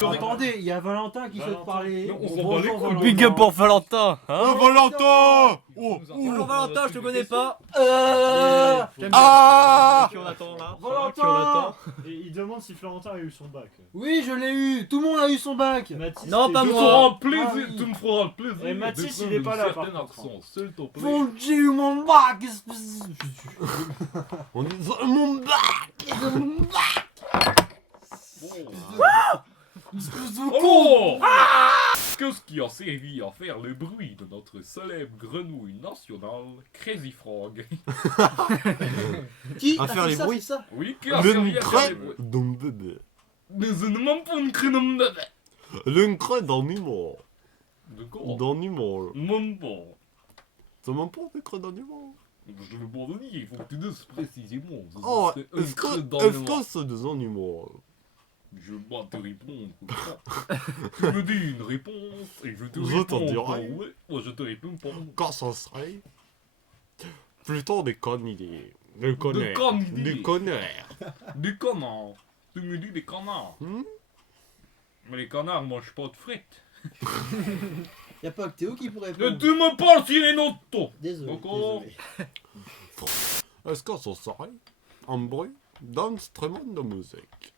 Attendez, il y a Valentin qui souhaite parler. Non, on s'en Bonjour, bat les couilles. Valentin. Big up pour Valentin, hein? Valentin! Oh, Bonjour Valentin, je te connais pas. Ah! Qui on attend là? Valentin. Qui on attend? Et il demande si Florentin a eu son bac. Oui, je l'ai eu. Tout le monde a eu son bac. Mathis, Non, t'es pas Tu me deux- moi. feras le plaisir, Ah oui. tu me feras le plaisir. Et Mathis, de il est pas là, prendre par un certain contre. accent, s'il te plaît. Bon, j'ai eu mon bac. On dit mon bac! Oh! Qu'est-ce qui a servi à faire le bruit de notre célèbre grenouille nationale, Crazy Frog? Qui À a faire fait les ça, bruits. c'est ça Oui, qui a servi Le à faire crête le bruit? d'un bébé. Mais je ne m'en pas une crénom de bête. Le crête d'animal. De quoi? D'animal. Mon bon. C'est même pas des crêtes d'animal. Je ne veux pas le dire, il faut que tu dises précisément. Ce Oh, serait un est-ce creux que d'animal. c'est des animaux? Je vais pas te répondre comme ça. Tu me dis une réponse et je te Je t'en réponds dirai. par oui. Moi je te réponds par non. Quand ça serait plutôt des conneries. Des connards. conneries. Des connards. Des canards. Tu me dis des canards. Hmm? Mais les canards mangent pas de frites. Y a pas que Théo qui pourrait Et répondre. tu me parles sur les notes. Désolé. D'accord. Désolé. Est-ce que ça serait un bruit d'instrument de musique?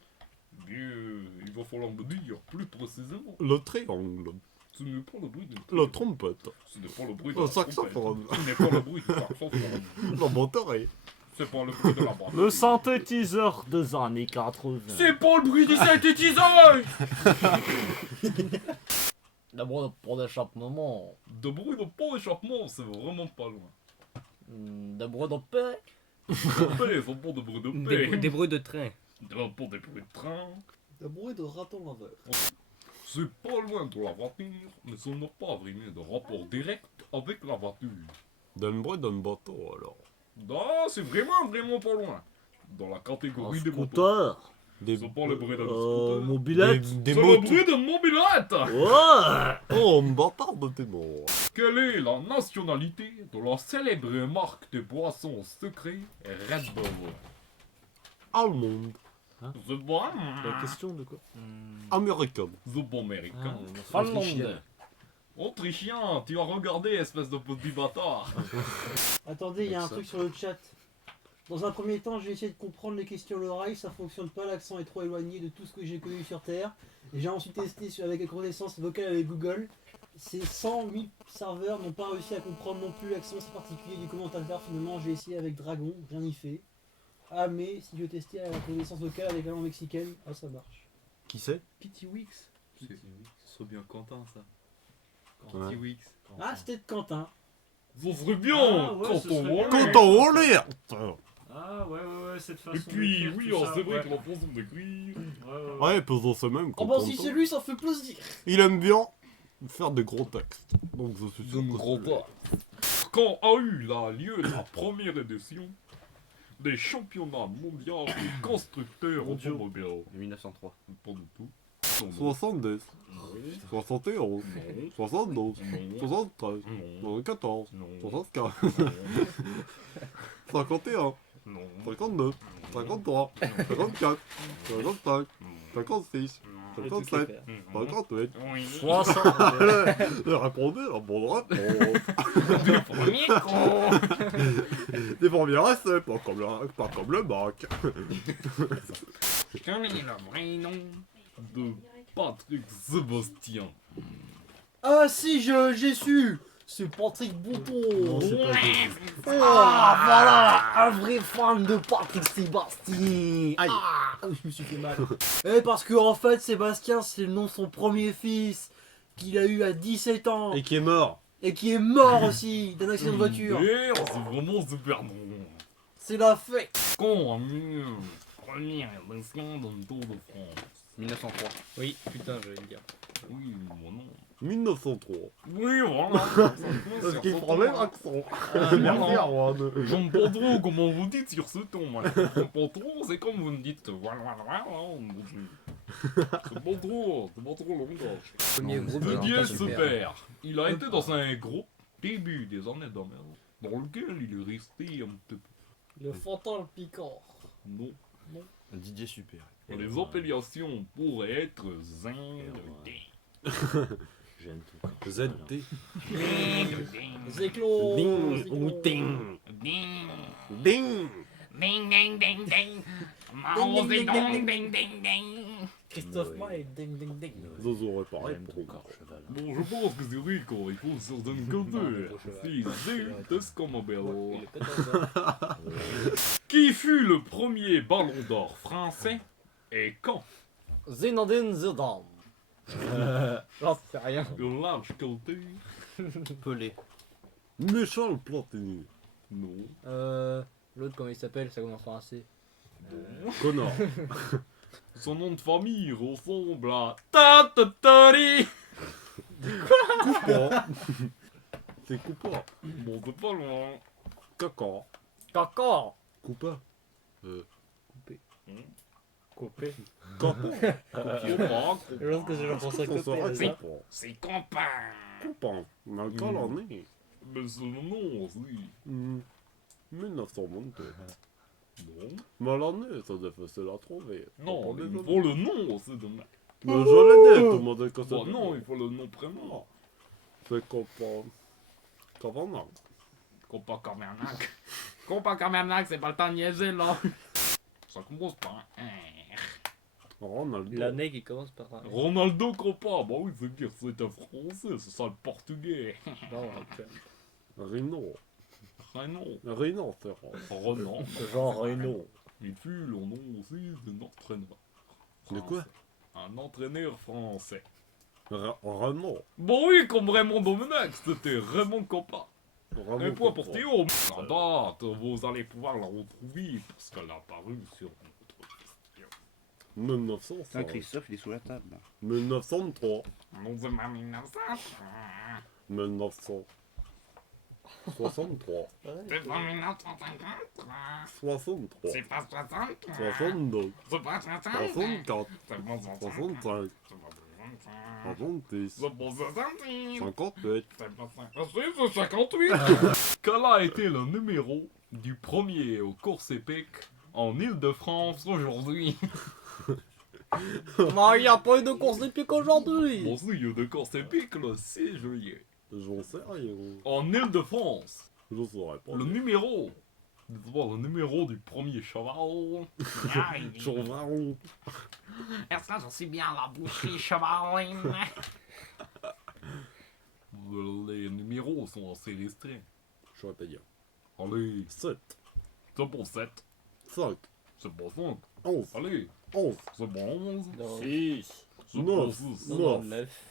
Bien, il va falloir me dire plus précisément. Le triangle. Ce n'est pas le bruit de La trompette. Ce n'est pas le bruit de Le la saxophone. trompette. Ce n'est pas le bruit du saxophone. La batterie. C'est pas le bruit de la basse. Le synthétiseur des années 80. C'est pas le bruit du synthétiseur. D'abord pour d'échappement. De bruit de pont d'échappement, c'est vraiment pas loin. D'abord de paix. Paix, c'est pas de bruit de paix. Des bruits de train. Pas des bruits de train. Le bruit de raton laveur. C'est pas loin de la voiture, mais ça n'a pas vraiment de rapport direct avec la voiture. D'un bruit d'un bateau alors. Non, c'est vraiment pas loin. Dans la catégorie Un des motos. scooter. Des, C'est pas le bruit d'un scooter. Mobilette. des C'est le motos. bruit de mobilette. Ouais. Oh, un bâtard de tes morts. Quelle est la nationalité de la célèbre marque de boissons secrets Red Bull? Allemande. C'est bon. La question de quoi? Américaine. C'est pas américain. Finlande. Autrichien, tu as regardé, espèce de petit bâtard. Attendez, il y a un truc sur le chat. Dans un premier temps, j'ai essayé de comprendre les questions à l'oreille, ça fonctionne pas, l'accent est trop éloigné de tout ce que j'ai connu sur Terre. Et j'ai ensuite testé avec la connaissance vocale avec Google. Ces 100 000 serveurs n'ont pas réussi à comprendre non plus l'accent si particulier du commentateur. Finalement, j'ai essayé avec Dragon, rien n'y fait. Ah, mais si je testais à la connaissance vocale avec la langue mexicaine, ah, ça marche. Qui c'est? Pity Wix. Ce serait bien Quentin, ça. Ouais. Wix. Ah, c'était de Quentin. Ça serait bien Ah, ouais, quand ce on serait bien. volait. Quand on relire. Ah ouais, cette façon Et puis, d'écrire, oui, tout oh, ça, c'est vrai ouais. que la façon d'écrire. Ouais. Ouais, peut c'est même. Oh, bah, si c'est lui, ça fait plaisir. Il aime bien faire des gros textes. Donc je suis sûr De que gros c'est lui. pas. Quand a eu lieu la première édition des championnats mondiaux de constructeurs automobiles? 1903. Pas du tout. 70, 71, 72, 73, 74, 75, 51, 52, 53, 54, 55, 56, 57, 58. 60. Répondez la bonne réponse. Premier con. Des premiers essais, pas comme le bac. Quel est le vrai nom de Patrick Sébastien? Ah si, j'ai su. C'est Patrick Bouton. c'est pas Ah voilà, un vrai fan de Patrick Sébastien. Aïe. Ah, je me suis fait mal. Et parce que en fait, Sébastien, c'est le nom de son premier fils qu'il a eu à 17 ans Et qui est mort. et qui est mort aussi d'un accident de voiture. Merde, c'est vraiment super bon. C'est la fête. Quand a mis première édition d'un Tour de France? 1903. Oui, putain, je vais le dire. Oui, mon nom. 1903. Oui, voilà. Parce qu'il prend même l'accent. Ah, Merci non. Arwan. J'aime pas trop comment vous dites sur ce ton, moi. Je comprends pas trop, c'est comme vous me dites. Voilà. C'est pas trop le langage. Premier groupe de Didier Quentin Super. Super, il a été dans un groupe début des années 2000, dans lequel il est resté un petit peu. Le fantin piquant. Non. Didier Super. Les appellations pourraient être ZD. J'aime tout. ZT. Zéclo. Ding ou ting. Ding, Ding. ding, ding, ding, ding. Mao ding, Zedong, ding, ding, ding. Christophe Maé, ding ding ding. Vous aurez pas J'aime ton répondu. corps, cheval. Bon, je pense que c'est Rico, il faut se donner culture. Si, c'est ce qu'on m'appelle. Qui fut le premier ballon d'or français et quand? Zinedine Zidane. J'en sais rien. Une large culture? Pelé. Michel Platini. Non. L'autre, comment il s'appelle? Ça commence par un C. Connard. Son nom de famille ressemble à Tatatari. Coupa. C'est Coupa. Bon, c'est pas loin. Caca. Caca. Coupa. Coupé. Capa. Je pense que c'est genre pour ça que C'est c'est Campin. Coupa. Mais le cas l'en est. Mais c'est le nom aussi. 1922. Non. Mais l'année, ça devait facile à trouver. Non, Pas il des faut le nom aussi de mec. Mais je l'ai dit, tout le monde est que Bon, non, il faut le nom prénom. C'est Coupa. Cavanaugh. Compas Cabernac. Compas Cabernac, c'est pas le temps de niaiser là. Ça commence par un R. Ronaldo. L'année qui commence par un. Ronaldo Copa, bah oui, c'est dire c'est un français, c'est ça le portugais. Non, ok. Rino. Renan. Rino Ferrand. Renan. Genre Renault. Il fut le nom aussi d'un entraîneur. De quoi? Un entraîneur français. Renault. Bon oui, comme Raymond Domenech, c'était Raymond Copa. Un point pour Copa. Théo. À date, vous allez pouvoir la retrouver parce qu'elle a apparu sur notre question. 1905. Putain, Christophe, il est sous la table. là. 1903. Non, c'est pas 1900. 1963. C'est pas 1953. 63. C'est pas 63. 62. C'est pas 65. 64. C'est pas 65. 65. C'est pas 65. 66. C'est pas 66. 58. C'est pas 56. C'est 58. Quel a été le numéro du premier aux courses épiques en Île-de-France aujourd'hui? Non, il n'y a pas eu de course épique aujourd'hui. Bon, si, il y a de courses épiques le 6 juillet. J'en sais rien. En Île-de-France, Je saurais pas. le numéro. Dites-moi le numéro du premier cheval. Cheval. Est-ce que je suis bien à la boucherie chevaline? Les numéros sont assez restreints. Je saurais pas dire. Allez, 7. c'est pour 7. 5. C'est pour 5. 11. Allez, 11. c'est pour 11. 6. C'est pour 9. 6. 9.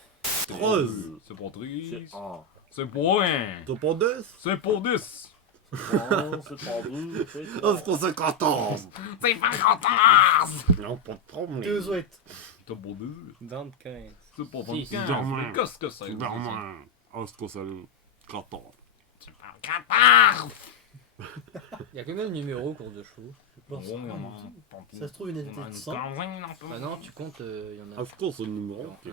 13. C'est pour 13. Ah. C'est pour 1. T'as pas 10? C'est pour 10. Non, c'est pas 2. Est-ce que c'est 14? C'est pas 14. Non, pas de problème. Deux souhaits. C'est pour 2. 25. C'est pour Si, 25. Superman. Qu'est-ce que c'est? Superman. Est-ce que c'est le 14? C'est pas 14. Il y a combien de numéros course de chevaux? Ça se trouve, il y en a peut-être 100. Ah non, tu comptes, il y en a. Of course, c'est le numéro. C'est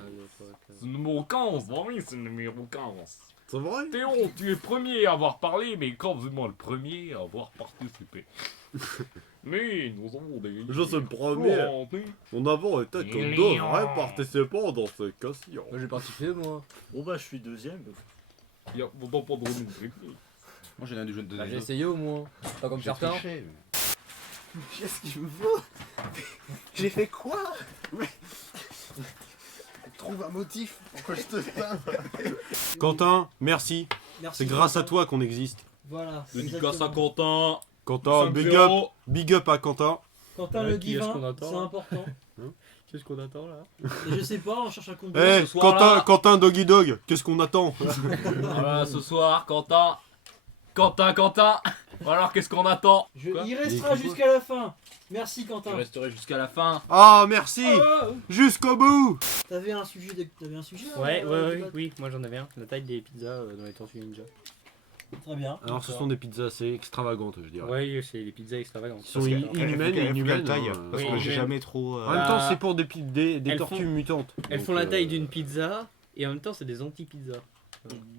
le numéro 15, bah oui, c'est le numéro 15. C'est vrai? Théo, tu es premier à avoir parlé, mais quand vraiment le premier à avoir participé. Mais nous avons des... Je suis le premier. On avons été comme deux vrais participants dans ce question. Moi j'ai participé, moi. Bon bah je suis deuxième. Il y a pas de remise technique. Moi j'ai un du jeu de Bah, j'ai essayé au moins. Pas comme certains. Qu'est-ce qu'il me faut? J'ai fait quoi? Trouve un motif pour que je te plains. Quentin, merci. Merci. C'est grâce à toi qu'on existe. Voilà. Dédicace à exactement. Quentin. Quentin, 5-0. big up à Quentin. Quentin Ouais, le qui est-ce qu'on divin, attend, c'est là important. Qu'est-ce qu'on attend là? Et je sais pas, on cherche un Eh, combat. ce soir-là- Quentin Doggy Dog, qu'est-ce qu'on attend? Voilà, ce soir, Quentin. Quentin. Alors, qu'est-ce qu'on attend? Quoi Il restera jusqu'à la fin. Merci Je Quentin. resterai jusqu'à la fin. Ah, merci. Jusqu'au bout. T'avais un sujet, là, Ouais, débat oui, moi j'en avais un. La taille des pizzas dans les Tortues Ninja. Très bien. Alors, ce sont des pizzas assez extravagantes, je dirais. Ouais, c'est les pizzas extravagantes. Ils sont inhumaines et inhumaines. taille. hein. Parce Oui, que j'ai mais- jamais trop. En même temps, Bah, c'est pour des elles tortues font- mutantes. Elles Donc, font la taille d'une pizza et en même temps c'est des anti-pizzas.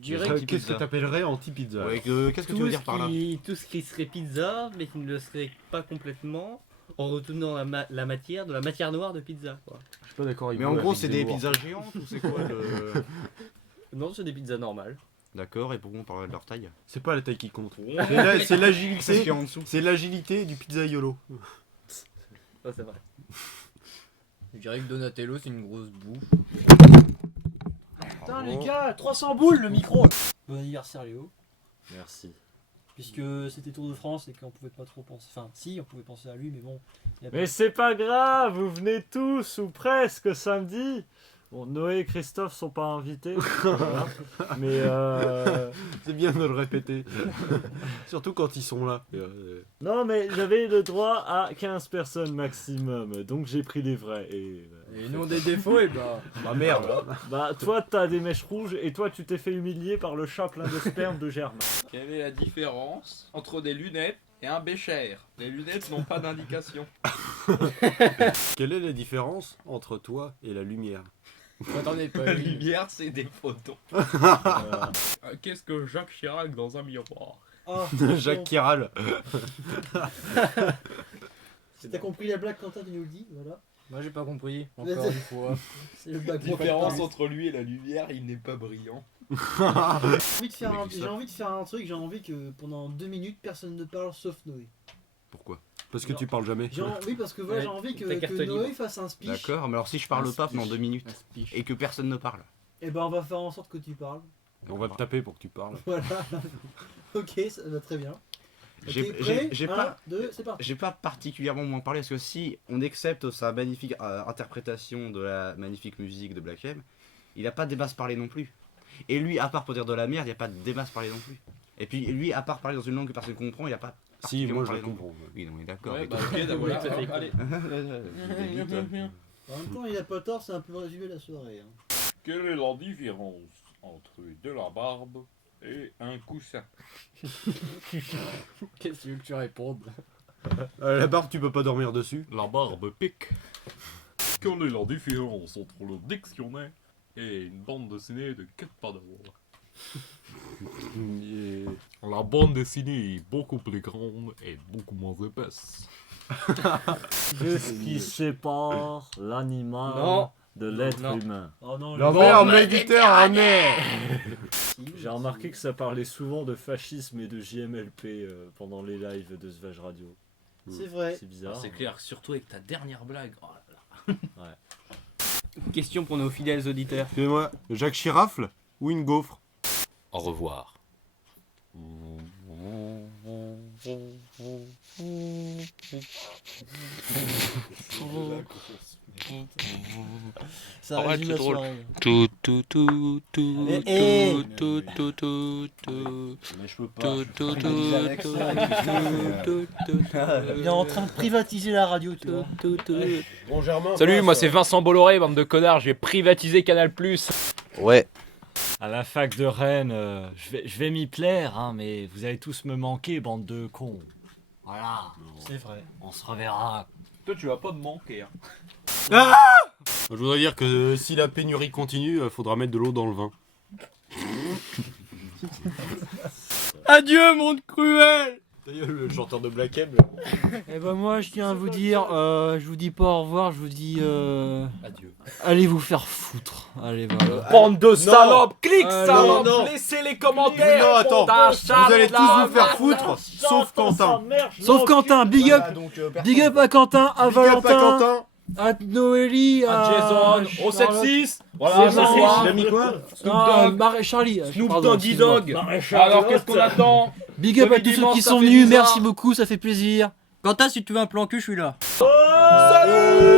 Qu'est-ce que t'appellerais anti-pizza? Ouais, qu'est-ce que tu veux dire par là? Tout ce qui serait pizza, mais qui ne le serait pas complètement, en retournant la matière de la matière noire de pizza. Quoi. Je suis pas d'accord avec Mais vous, en gros, avec c'est des lourds. pizzas géantes ou c'est quoi le. Non, c'est des pizzas normales. D'accord, et pourquoi on parle de leur taille? C'est pas la taille qui compte. Ouais. C'est C'est ce l'agilité. qu'il y a en dessous. C'est l'agilité du pizzaiolo. Ça, c'est vrai. Je dirais que Donatello, c'est une grosse bouffe. Putain les gars, 300 boules le micro. Bon anniversaire Léo. Merci. Puisque c'était Tour de France et qu'on pouvait pas trop penser. Enfin, si, on pouvait penser à lui, mais bon. il y a Mais c'est pas grave, vous venez tous ou presque samedi. Bon, Noé et Christophe sont pas invités. Voilà. Mais C'est bien de le répéter. Surtout quand ils sont là. non, mais j'avais le droit à 15 personnes maximum, donc j'ai pris les vrais. Et nous on a des défauts et bah. Bah merde. bah toi t'as des mèches rouges et toi tu t'es fait humilier par le chat plein de sperme de Germain. Quelle est la différence entre des lunettes et un bécher? Les lunettes n'ont pas d'indication. Quelle est la différence entre toi et la lumière? Attendez pas. La lumière, c'est des photons. Qu'est-ce que Jacques Chirac dans un miroir? Ah, Jacques qui râle. Si t'as compris la blague, Quentin, tu nous le dis, voilà. Moi j'ai pas compris, Mais encore c'est- une fois. C'est le blague. Différence entre lui et la lumière, il n'est pas brillant. J'ai envie de faire un truc, j'ai envie que pendant 2 minutes, personne ne parle sauf Noé. Pourquoi? Parce que Non. tu parles jamais. Oui, parce que voilà, Ouais, j'ai envie ta carte que Noé libre. fasse un speech. D'accord, mais alors si je parle pas pendant 2 minutes Un speech. et que personne ne parle. Et ben on va faire en sorte que tu parles. On va te taper pour que tu parles. Voilà. Ok, ça va très bien. J'ai- Ok, prêt j'ai 1, pas- 2, c'est parti. J'ai pas particulièrement moins parlé parce que si on accepte sa magnifique interprétation de la magnifique musique de Black M, il a pas des masses parlées non plus. Et lui, à part pour dire de la merde, il n'y a pas des masses parlées non plus. Et puis lui, à part parler dans une langue que personne ne comprend, il n'y a pas. Si, moi je parlé non comprends. plus. Oui, non, on est d'accord. Ouais, mais bah tout- ok, voilà, ça fait allez. En même temps, il a pas tort, c'est un peu résumé la soirée. hein. Quelle est la différence entre de la barbe et un coussin? Qu'est-ce que tu veux que tu répondes? La barbe, tu peux pas dormir dessus. La barbe pique. Quelle est la différence entre le dictionnaire et une bande dessinée de 4 pas d'amour? Et- La bande dessinée est beaucoup plus grande et beaucoup moins épaisse. Qu'est-ce qui sépare l'animal Non. de l'être Non. humain? Oh non, La le- merde, Méditerranée. J'ai remarqué que ça parlait souvent de fascisme et de JMLP pendant les lives de Svage Radio. C'est vrai. C'est bizarre. C'est clair, surtout avec ta dernière blague. Oh là là. Question pour nos fidèles auditeurs. Excusez-moi, Jacques Chirafle ou une gaufre? Au revoir. Ça Arrête, résume c'est la drôle. soirée. Tout, tout, tout, tout, Mais, eh, tout, tout, tout, tout, Mais je peux pas. tout, tout, je tout, peux pas avec tout, ça, tout, tout, Il est en train de privatiser la radio, tu vois. tout, tout. Bon, Germain. Salut, passe. moi c'est Vincent Bolloré, bande de connards, j'ai privatisé Canal+. Ouais. À la fac de Rennes, je vais m'y plaire, hein, mais vous allez tous me manquer, bande de cons. Voilà. C'est vrai. On se reverra. Toi, tu vas pas me manquer. Hein. Je voudrais dire que si la pénurie continue, faudra mettre de l'eau dans le vin. Adieu, monde cruel. Le chanteur de Black M. Eh ben moi je tiens à vous dire, je vous dis pas au revoir, je vous dis Adieu. allez vous faire foutre. Allez voilà. Bande de salopes, clique non, non. laissez les commentaires. Non, attends, vous allez tous vous faire foutre, sauf Quentin. Sauf Quentin, big up, big up à Quentin, à Big up à Valentin, Quentin. à Noélie, À Jason, au Charlotte. 7-6. Voilà, C'est ce soir. Il a mis quoi? Charlie. Snoop pardon, Doggy excuse-moi. Dogg. Alors, qu'est-ce qu'on attend? Big up à Samedi, tous ceux dimanche, qui ça sont fait venus, bizarre. merci beaucoup, ça fait plaisir. Quentin, si tu veux un plan cul, je suis là. Salut.